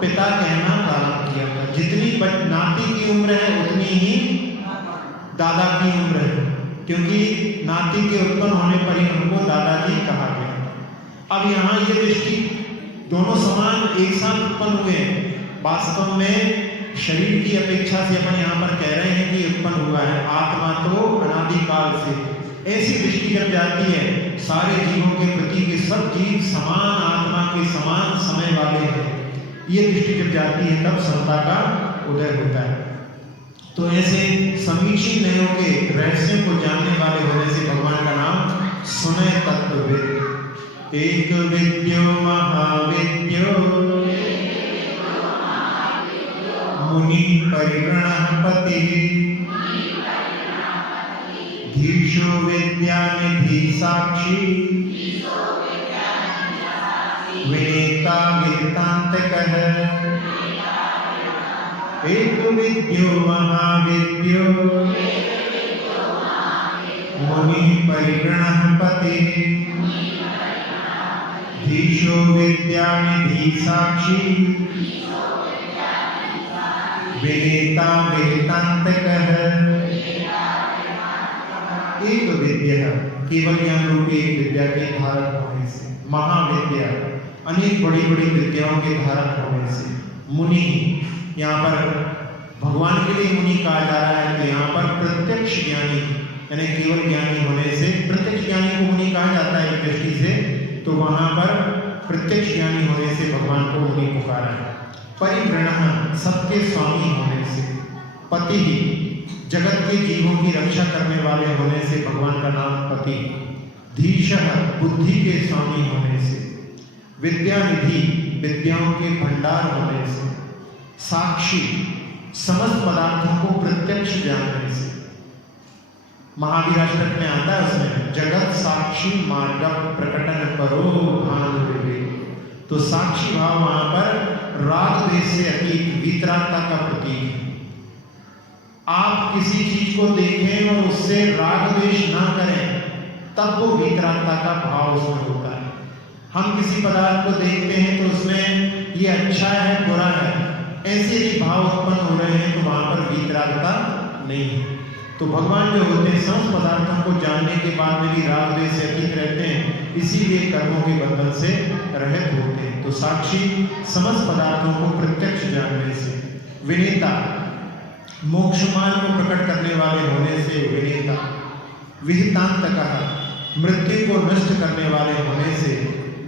पिता कहना प्रारंभ किया था। जितनी नाती की उम्र है उतनी ही दादा की उम्र है, क्योंकि नाती के उत्पन्न होने पर ही उनको दादाजी कहा गया। अब यहाँ ये दृष्टि दोनों समान एक साथ उत्पन्न हुए। वास्तव में शरीर की अपेक्षा से अपन यहाँ पर कह रहे हैं कि उत्पन्न हुआ है, आत्मा तो अनादिकाल से। ऐसी दृष्टि जब जाती है सारे जीवों के प्रति कि सब जीव समान आत्मा के समान समय वाले हैं, ये दृष्टि जब जाती है तब समता का उदय होता है। तो ऐसे समीचीन नयों के रहस्यों को जानने वाले होने से भगवान का नाम सुनय तत्वविद। एक विद्यो महाविद्यो मुनि परिगणः पतिः धीर्षो विद्यानिधि साक्षी विनेता विदितान्तकः। एक विद्यो महाविद्यो मुनि परिगणः पतिः धीर्षो विद्यानिधि साक्षी विनेता विदितान्तकः। एक विद्या, केवल ज्ञान रूपी एक विद्या के धारक होने से, महाविद्या अनेक बड़ी बड़ी विद्याओं के धारक होने से, मुनि, यहाँ पर भगवान के लिए मुनि कहा जा रहा है। तो यहाँ पर प्रत्यक्ष ज्ञानी यानी केवल ज्ञानी होने से, प्रत्यक्ष ज्ञानी को मुनि कहा जाता है एक दृष्टि से, तो वहाँ पर प्रत्यक्ष ज्ञानी होने से भगवान को मुनि पुकारा है। परिवृणः, सबके स्वामी होने से, पति, जगत के जीवों की रक्षा करने वाले होने से भगवान का नाम पति। धीशः, बुद्धि के स्वामी होने से। विद्यानिधि, विद्याओं के भंडार होने से, साक्षी समस्त पदार्थों को प्रत्यक्ष जानने से। महावीराष्टक में आता है उसमें जगत साक्षी मार्ग प्रकटन करो भान विवेक। तो साक्षी भाव वहां पर राग द्वेष से अतीत वीतरागता का प्रतीक है। आप किसी चीज को देखें और उससे राग द्वेष ना करें तब वो वीतरागता का भाव उसमें होता है। हम किसी पदार्थ को देखते हैं तो उसमें ये अच्छा है बुरा है ऐसे भी भाव उत्पन्न हो रहे हैं तो वहां पर वीतरागता नहीं है। तो भगवान जो होते हैं समस्त पदार्थों को जानने के बाद में भी राग द्वेष से अतीत रहते हैं, इसीलिए कर्मों के बंधन से रहित होते हैं। तो साक्षी समस्त पदार्थों को प्रत्यक्ष जानने से, विनेता मोक्ष मार्ग को प्रकट करने वाले होने से विनेता, विहितांतकः मृत्यु को नष्ट करने वाले होने से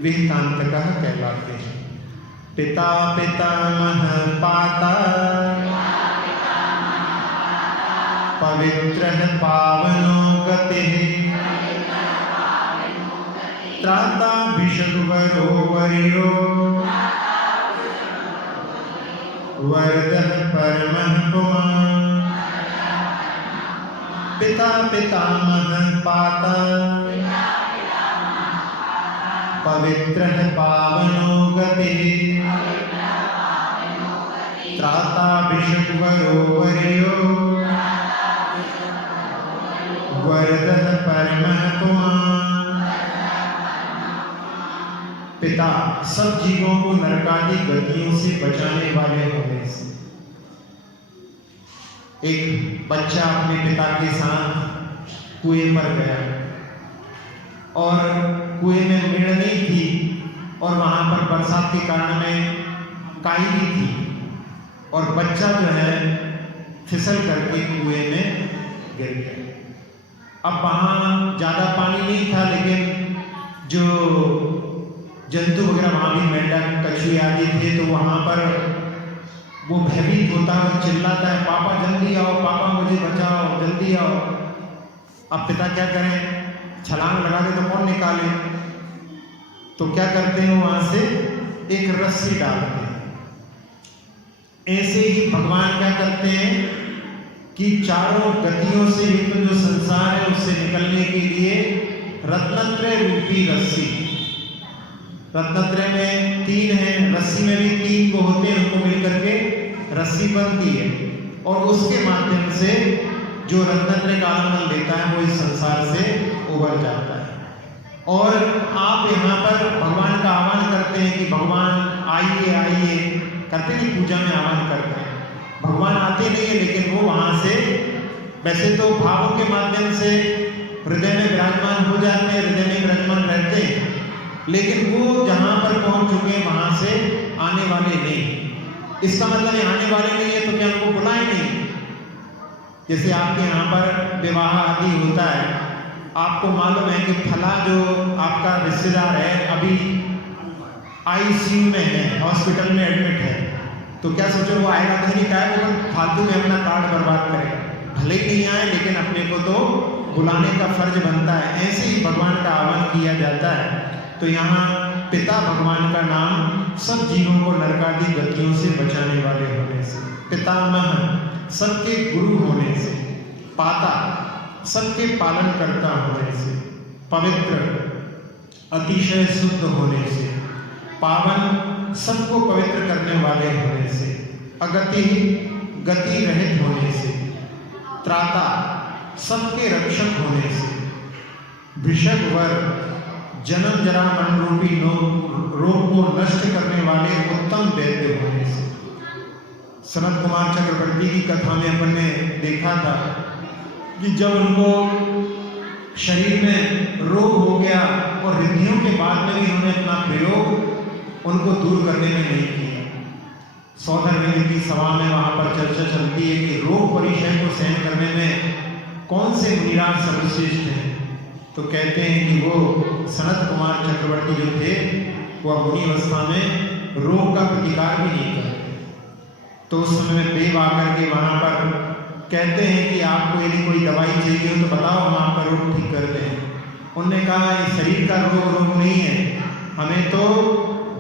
विहितांतकः कहलाते हैं। पिता पितामह पाता पवित्र पावनो गतिः त्राता भिषग्वरो वर्यो वरदः परमः पुमान्। पिता पितामह पाता पवित्र पावनो गतिः त्राता भिषग्वरो वर्यो वरदः परमः पुमान्। पिता सब जीवों को नरकादि गतियों से बचाने वाले होने से। एक बच्चा अपने पिता के साथ कुएं पर गया और कुएं में मेड़ नहीं थी और वहां पर बरसात के कारण में काई भी थी और बच्चा जो है फिसल करके कुएं में गिर गया। अब वहां ज्यादा पानी नहीं था लेकिन जो जंतु वगैरह वहां भी मेंढक कछुए आदि थे तो वहां पर वो भयभीत होता है और चिल्लाता है पापा जल्दी आओ, पापा मुझे बचाओ, जल्दी आओ। अब पिता क्या करें, छलांग लगा दे तो कौन निकाले, तो क्या करते हैं वहां से एक रस्सी डालते हैं। ऐसे ही भगवान क्या करते हैं कि चारों गतियों से युक्त जो संसार है उससे निकलने के लिए रत्नत्रय रूपी रस्सी, रत्नत्रय में 3 है, रस्सी में भी 3 को होते हैं, उनको मिलकर के रस्सी बनती है और उसके माध्यम से जो रत्नत्रय का आनंद लेता है वो इस संसार से उबर जाता है। और आप यहाँ पर भगवान का आह्वान करते हैं कि भगवान आइए आइए, करते नहीं, पूजा में आह्वान करते हैं। भगवान आते नहीं है लेकिन वो वहां से वैसे तो भावों के माध्यम से हृदय में विराजमान हो जाते हैं, हृदय में विराजमान रहते हैं, लेकिन वो जहां पर पहुंच चुके हैं वहां से आने वाले नहीं। इसका मतलब ये आने वाले नहीं है तो क्या उनको बुलाए नहीं। जैसे आपके यहाँ पर विवाह आदि होता है, आपको मालूम है कि फला जो आपका रिश्तेदार है अभी आईसीयू में है, हॉस्पिटल में एडमिट है, तो क्या सोचो वो आएगा तो नहीं, क्या वो फालतू में अपना कार्ड बर्बाद करे, भले ही नहीं आए लेकिन अपने को तो बुलाने का फर्ज बनता है। ऐसे ही भगवान का आह्वान किया जाता है। तो यहाँ पिता भगवान का नाम सब जीवों को नरकादि गतियों से बचाने वाले होने से, पितामह सबके गुरु होने से, पाता सबके पालन करता होने से, पवित्र अतिशय शुद्ध होने से, पावन सबको पवित्र करने वाले होने से, अगति गति रहित होने से, त्राता सबके रक्षक होने से, भिषग्वर जन्म जरा मरण रूपी रोग को नष्ट करने वाले उत्तम वैद्य होने से। सनत कुमार चक्रवर्ती की कथा में अपन ने देखा था कि जब उनको शरीर में रोग हो गया और रिद्धियों के बाद में भी उन्होंने अपना प्रयोग उनको दूर करने में नहीं किया। सौधर्म की सभा में वहां पर चर्चा चलती है कि रोग परिचय को सहन करने में कौन से मुनिराज सर्वश्रेष्ठ हैं, तो कहते हैं कि वो सनत कुमार चक्रवर्ती जो थे वह मुनि अवस्था में रोग का प्रतिकार भी नहीं करते। तो उस समय में देव आकर के वहां पर कहते हैं कि आपको यदि कोई दवाई चाहिए हो तो बताओ, हम आपका रोग ठीक करते हैं। उनने कहा ये शरीर का रोग नहीं है, हमें तो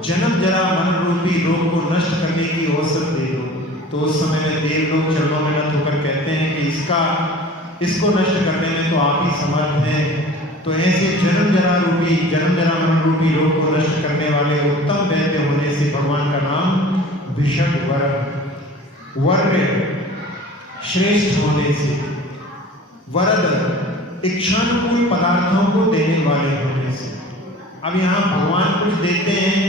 जन्म जरा मन रूपी रोग को नष्ट करने की औसत दे दो। तो उस समय में देवलोक चरणों में नत होकर कहते हैं कि इसको नष्ट करने में तो आप ही समर्थ हैं। तो ऐसे जन्म जरा मन रूपी रोग को नष्ट करने वाले उत्तम वैद्य होने से भगवान का नाम विशद वर्य श्रेष्ठ होने से, वरद इच्छानुकूल पदार्थों को देने वाले होने से। अब यहाँ भगवान कुछ देते हैं,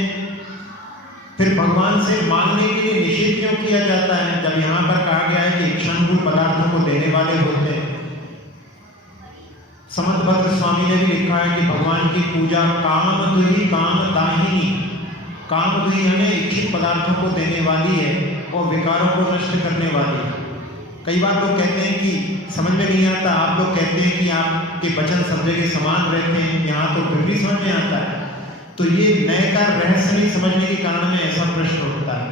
फिर भगवान से मांगने के लिए निषेध क्यों किया जाता है जब यहाँ पर कहा गया है कि इच्छानुकूल पदार्थों को देने वाले होते हैं। समंतभद्र स्वामी ने भी लिखा है कि भगवान की पूजा कामदुहि कामदाहिनी, कामदुहि यानी इच्छित पदार्थों को देने वाली है और विकारों को नष्ट करने वाली है। कई बार लोग कहते हैं कि समझ में नहीं आता, आप लोग कहते हैं कि आपके वचन सब जगह समान रहते हैं, यहाँ तो फिर भी समझ में आता है। तो ये नए का रहस्य नहीं समझने के कारण में ऐसा प्रश्न उठता है।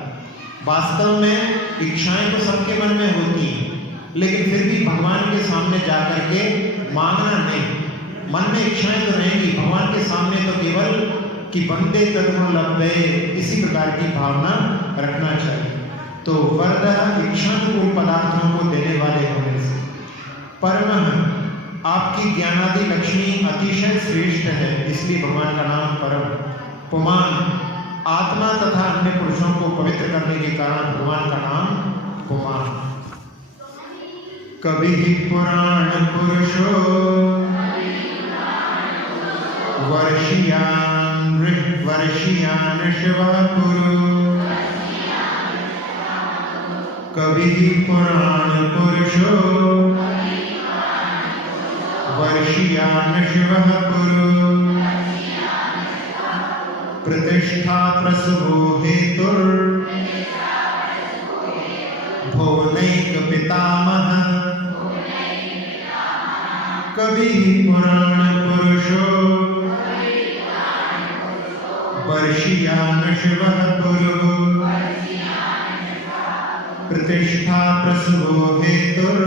वास्तव में इच्छाएं तो सबके मन में होती हैं, लेकिन फिर भी भगवान के सामने जाकर के मांगना नहीं। मन में इच्छाएं तो रहेंगी, भगवान के सामने तो केवल कि बंदे तदगुण लब्धे, इसी प्रकार की भावना रखना चाहिए। तो वरद इच्छानुकूल पदार्थों को देने वाले होने से। परम, आपकी ज्ञानादि लक्ष्मी अतिशय श्रेष्ठ है, इसलिए भगवान का नाम परम। पुमान, आत्मा तथा अन्य पुरुषों को पवित्र करने के कारण भगवान का नाम पुमान। कवि पुराण पुरुषो वर्षियान शिवः पुरु। कवि पुराण पुरुषो वर्षियान शिवः पुरु। प्रतिष्ठा प्रसवो हेतुर् भुवनैक पितामहः। कवि पुराण पुरुषो वर्षियान शिवः पुरु। प्रतिष्ठा प्रसवो हेतुर्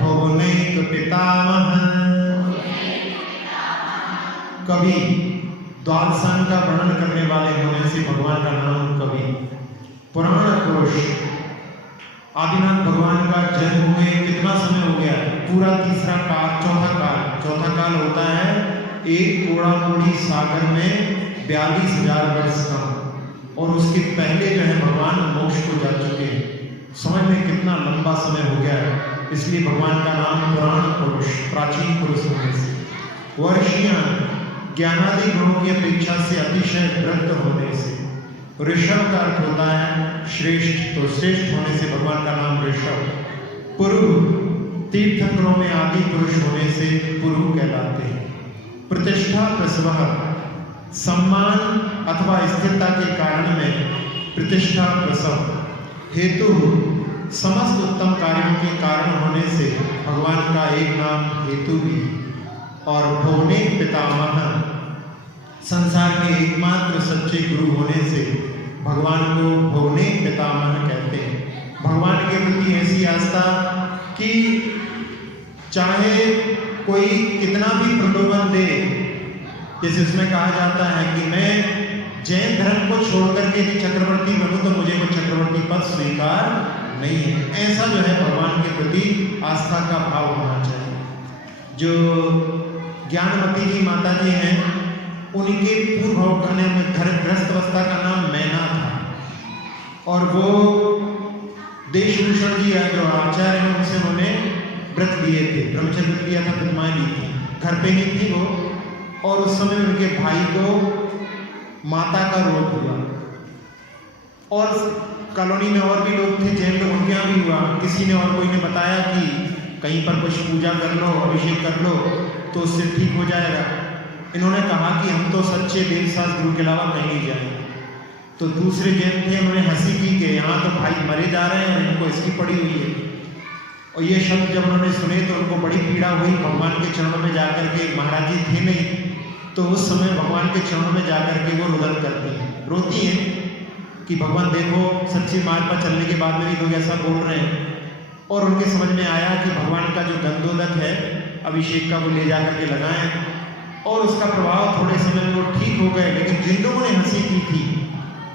भुवनैक पितामहः। कवि, द्वादशांग का वर्णन करने वाले होने से भगवान का नाम कवि। पुराण पुरुष, आदिनाथ भगवान का जन्म हुए कितना समय हो गया? पूरा तीसरा काल, चौथा काल होता है एक कोड़ा सागर में 42,000 वर्ष का, और उसके पहले जो है भगवान मोक्ष को जा चुके हैं। समझ में कितना लंबा समय हो गया है, इसलिए भगवान का नाम पुराण पुरुष, प्राचीन पुरुष होने से। वर्षियान, ज्ञानादि गुणों की अपेक्षा से अतिशय वृद्ध होने से। ऋषभ का अर्थ होता है श्रेष्ठ, तो श्रेष्ठ होने से भगवान का नाम ऋषभ। पुरु, तीर्थंकरों में आदि पुरुष होने से पुरु कहलाते हैं। प्रतिष्ठा प्रसवः, सम्मान अथवा स्थिरता के कारण में प्रतिष्ठा प्रसव। हेतु, समस्त उत्तम कार्यों के कारण होने से भगवान का एक नाम हेतु भी। और भुवनैक पितामह, संसार के एकमात्र सच्चे गुरु होने से भगवान को भुवनैक पितामह कहते हैं। भगवान के प्रति ऐसी आस्था कि चाहे कोई कितना भी प्रलोभन दे, जैसे उसमें कहा जाता है कि मैं जैन धर्म को छोड़ करके यदि चक्रवर्ती बनूं तो मुझे वो चक्रवर्ती पद स्वीकार नहीं है। ऐसा जो है भगवान के प्रति आस्था का भाव होना चाहिए। जो ज्ञानमती जी माता जी हैं, उनके पूर्व गृहस्थ अवस्था का नाम मैना था, और वो देशभूषण जी जो आचार्य हैं उनसे उन्होंने व्रत लिए थे, ब्रह्मचर्य व्रत लिया था, प्रतिमाएं ली थी, घर पे ही थी वो। और उस समय उनके भाई को माता का रोग हुआ, और कॉलोनी में और भी लोग थे जैन लोग, उनके यहाँ भी हुआ। किसी ने और कोई ने बताया कि कहीं पर कुछ पूजा कर लो, अभिषेक कर लो तो उससे ठीक हो जाएगा। इन्होंने कहा कि हम तो सच्चे देवशास्त्र गुरु के अलावा कहीं नहीं जाएंगे। तो दूसरे जैन थे, उन्होंने हंसी की कि यहाँ तो भाई मरे जा रहे हैं और इनको इसकी पड़ी हुई है। और ये शब्द जब उन्होंने सुने तो उनको बड़ी पीड़ा हुई। भगवान के चरणों में जाकर के, महाराज जी थे नहीं, तो उस समय भगवान के चरणों में जाकर के वो रुदन करती हैं, रोती हैं कि भगवान देखो, सच्चे मार्ग पर चलने के बाद में भी लोग ऐसा बोल रहे हैं। और उनके समझ में आया कि भगवान का जो गंधोदक है अभिषेक का, वो ले जा करके लगाएं। और उसका प्रभाव थोड़े समय में वो ठीक हो गए, लेकिन जिन लोगों ने हंसी की थी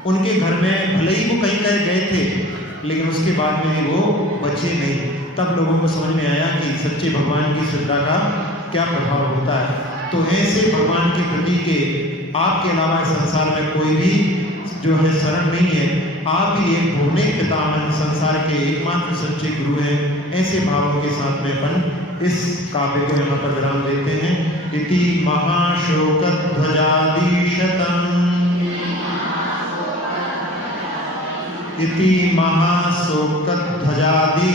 उनके घर में भले ही वो कहीं कहीं गए थे, लेकिन उसके बाद में वो बचे नहीं। तब लोगों को समझ में आया कि सच्चे भगवान की श्रद्धा का क्या प्रभाव होता है। तो ऐसे भगवान के प्रति के आपके अलावा इस संसार में कोई भी जो है शरण नहीं है। आप ही एक भुवनिक पितामह संसार के एकमात्र सच्चे गुरु हैं। ऐसे भावों के साथ में अपन इस काव्य को यहाँ पर विराम देते हैं। इति महाशोकध्वजादिशतम् इति महाशोकध्वजादि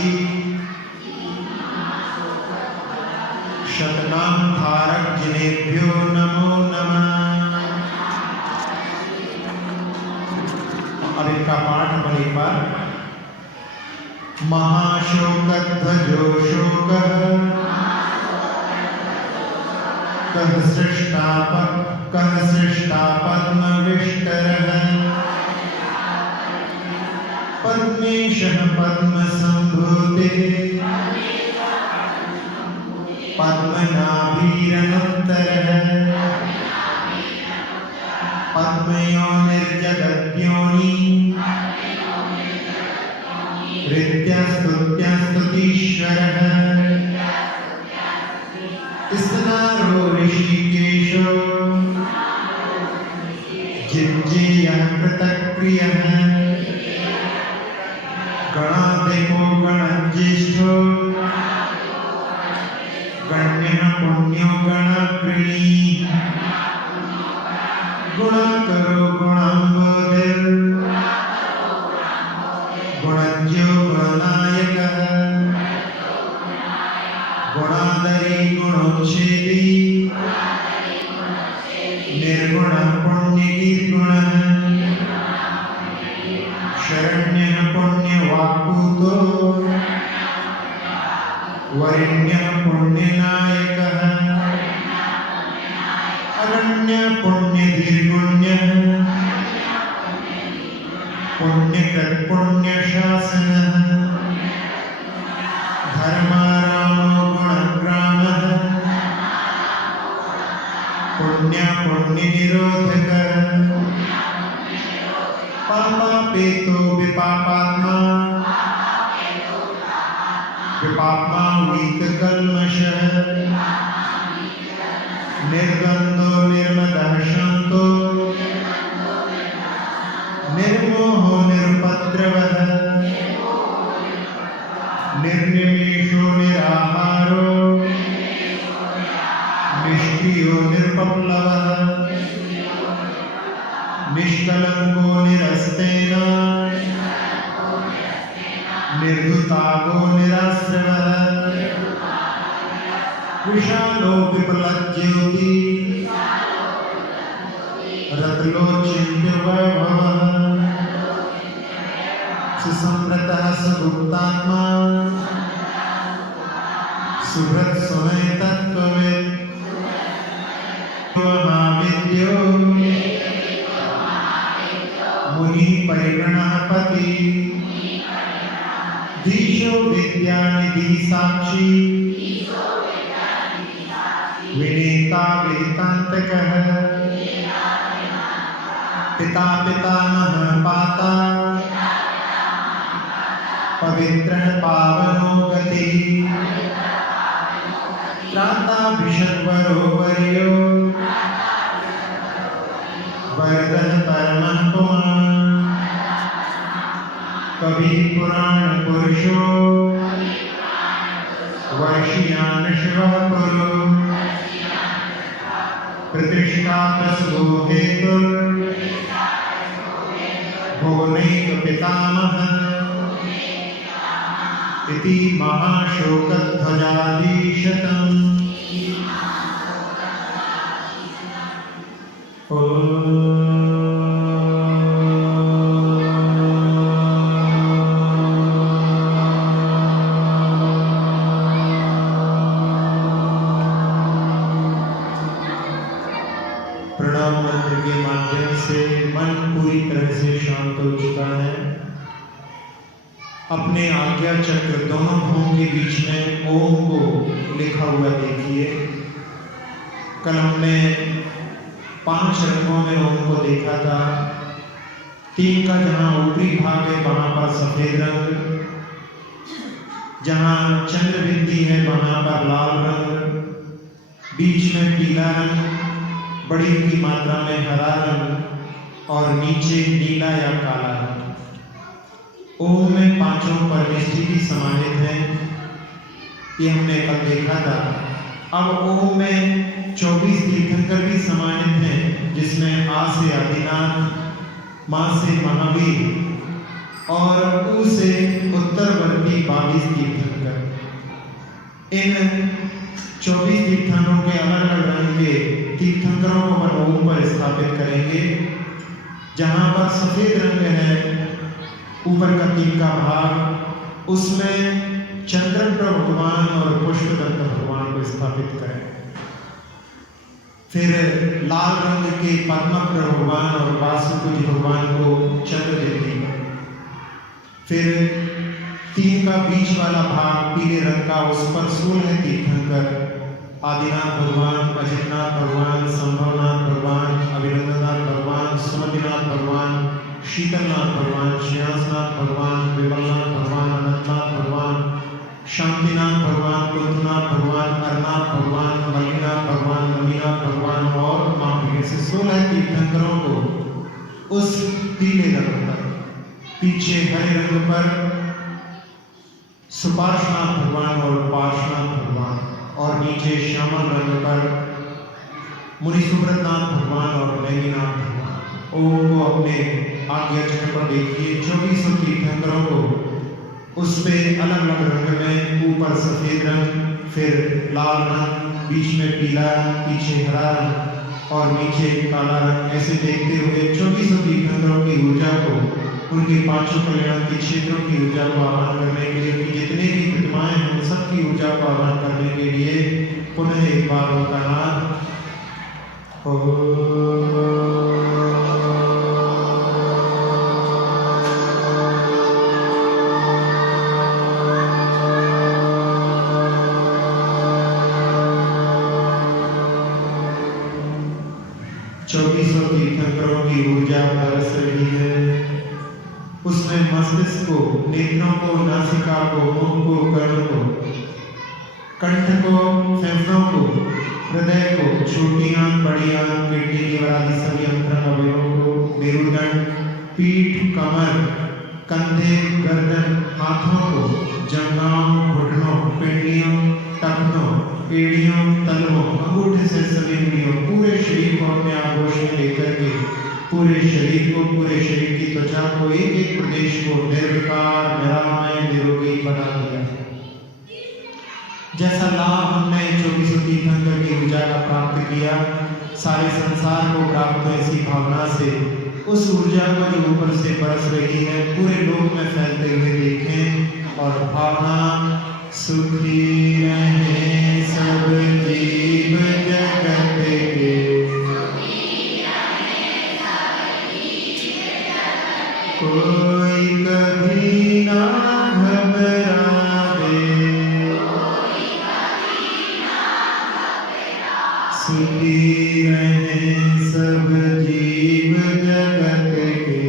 शतनाम धारक जिनेभ्यो नमो नमः। अब इनका पाठ अपन एक बार। महाशोकध्वजो शोकः कः सृष्टा पद्मविष्टरः पद्मेशः पद्मसंभूते पद्मनाभिरनन्तरः पद्मयोनिर्जगद्योनि ऋत्यस्तुत्यस्तुतीश्वरः स्नारो ऋषिकेशो जिज्ञेयः कृतक्रियः गणाधिपो गणज्येष्ठो गण्यः पुण्यो गणप्रिणी गुणाकरो गुणाम्बोधिर् गुणज्ञो गुणनायकः गुणादरी गुणोच्छेदी निर्गुणः पुण्यकीर्गुणः शरण्यः पुण्यवाक्पूतो वरेण्यः पुण्यनायकः अरण्यः पुण्यधीर्गुण्यः पुण्यकृत् पुण्यशासनः धर्मारामो गुणग्रामः पुण्यः पुण्यनिरोधकः पापापेतो विपापात्मा विपाप्मा वीतकल्मषः निर्गन्धो निर्मदः शान्तो निर्मोहो निरुपद्रवः निर्निमेषो निराहारो निष्क्रियो निरुपप्लवः निष्कलङ्को निरस्तेन निर्धुतागो निराश्रवः विशालो विपुलज्योति रत्नोचिन्त्यवैभवः सुसंवृतः सुगुप्तात्मा सुहृत्सुनयतत्त्ववित् महाविद्यो मुनिः परिगणः पति धीशो विद्यानिधि साक्षी विनेता वेदांतकः पिता पितामह पाता पवित्रः पावनो गतिः त्राता भिषग्वरो वर्यो वरदः परमः पुमान् कवि पुराण पुरुषो वर्षियान् शिवः पुरो प्रतिष्ठा प्रसवो हेतुर् भुवनैक पितामहः इति महाशोकध्वजादिशतम्। प्रणाम मंत्र के माध्यम से मन पूरी तरह से शांत हो चुका है। अपने आज्ञा चक्र दोनों भुवों के बीच में ओम को लिखा हुआ देखिए। कल हमने 5 रंगों में ओम को देखा था। 3 का जहाँ ऊपरी भाग है वहाँ पर सफेद रंग, जहाँ चंद्रबिंदी है वहाँ पर लाल रंग, बीच में पीला रंग, बड़ी की मात्रा में हरा रंग और नीचे नीला या काला रंग। ओम में 5 परमेष्ठी भी समाहित हैं, ये हमने कल देखा था। अब ओम में 24 तीर्थंकर भी समाहित हैं, जिसमें आ से आदिनाथ, माँ से महावीर और ऊ से उत्तरवर्ती 22 तीर्थंकर। इन 24 तीर्थंकरों के अलग अलग रंग के तीर्थंकरों को अपन ओम पर स्थापित करेंगे। जहाँ पर सफेद रंग है ऊपर का 3 का भाग, उसमें चंद्रप्र भगवान और पुष्पदंत भगवान को स्थापित करें। फिर लाल रंग के पद्मप्र भगवान और वासुकुज भगवान को चंद्रबिंदी करें। फिर 3 का बीच वाला भाग पीले रंग का, उस पर 16 तीर्थंकर आदिनाथ भगवान, अजितनाथ भगवान, संभवनाथ भगवान, अभिनंदनाथ भगवान, सुमतिनाथ भगवान, शीतलनाथ भगवान, श्रेयांसनाथ भगवान, विमलनाथ भगवान, अनंतनाथ भगवान, शांतिनाथ भगवान, कुंतनाथ भगवान, अरनाथ भगवान, मलिनाथ भगवान, नमीनाथ भगवान और महावीर से 16 तीर्थंकरों को उस पीले रंग पर, पीछे हरे रंग पर सुपार्श्वनाथ भगवान और पार्श्वनाथ भगवान और नीचे श्यामल रंग पर मुनि सुब्रतनाथ भगवान और नैमिनाथ भगवान। ओम को अपने आज्ञा चक्र पर देखिए। 24 तीर्थंकरों को उस पे अलग अलग रंग में, ऊपर सफेद रंग, फिर लाल रंग, बीच में पीला, पीछे हरा रंग और नीचे काला रंग, ऐसे देखते हुए 24 तीर्थंकरों की ऊर्जा को, उनके 5 कल्याण के क्षेत्रों की ऊर्जा को आह्वान करने के लिए, उनकी जितने भी प्रतिमाएं हैं उन सबकी ऊर्जा को आह्वान करने के लिए पुनः एक बार उनका नाम चौबीसों तीर्थंकरों की ऊर्जा बरस रही है। उसमें मस्तिष्क को, नेत्रों को, नासिका को, मुख को, कर्ण को, कंठ को, फेफड़ों को, हृदय को, छोटी आंख, बड़ी आंख, किडनी, लीवर आदि सभी अंतरंग अवयवों को, मेरुदंड, पीठ, कमर, कंधे, गर्दन, हाथों को, जंघाओं, घुटनों, पिंडलियों, टखनों, एड़ियों, तलवों, अंगूठे से सभी उंगलियों, पूरे शरीर को अपने आगोश में लेकर के पूरे शरीर को, पूरे शरीर की त्वचा को, एक एक प्रदेश को निर्विकार, निरामय, निरोगी बना दिया। जैसा लाभ हमने 24 तीर्थंकर की ऊर्जा का प्राप्त किया, सारे संसार को प्राप्त ऐसी भावना से उस ऊर्जा को जो ऊपर से बरस रही है पूरे लोक में फैलते हुए देखें और भावना सुखी रहे सब जीव जगत के, कोई कभी ना घबरावे, सुखी रहे सब जीव जगत के,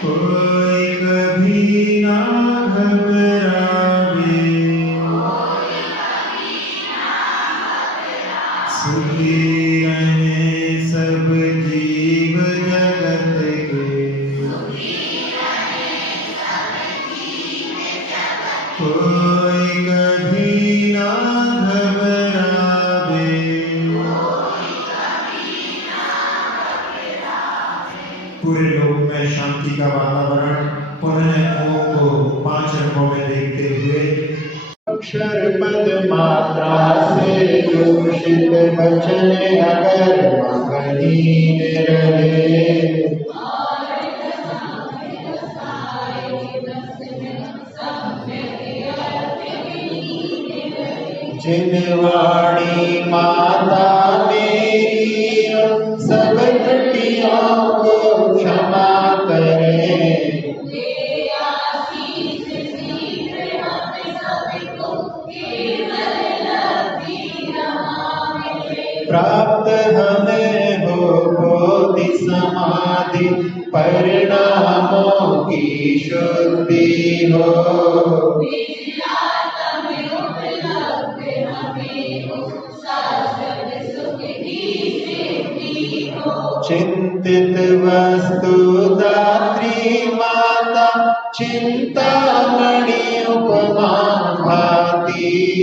कोई कभी ना घबरावे, सुखी रहे सब जीव जगत के, कोई कभी ना घबरावे। पूरे लोक में शांति का वातावरण, पुनः ओम को 5 रंगों में देखते हुए अक्षर पद मात्रा से दूषित वचन अगर मगनी रहे, जिनवाणी माता मेरी सब त्रुटियों को क्षमा करे, प्राप्त हमें हो बोधि समाधि परिणामों की शुद्धि हो। चिंतित वस्तु दात्री माता चिंतामणि उपमा भाती।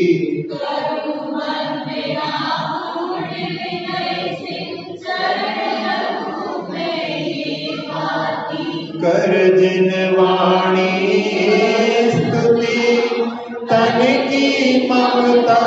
कर जिन वाणी स्तुति तन की ममता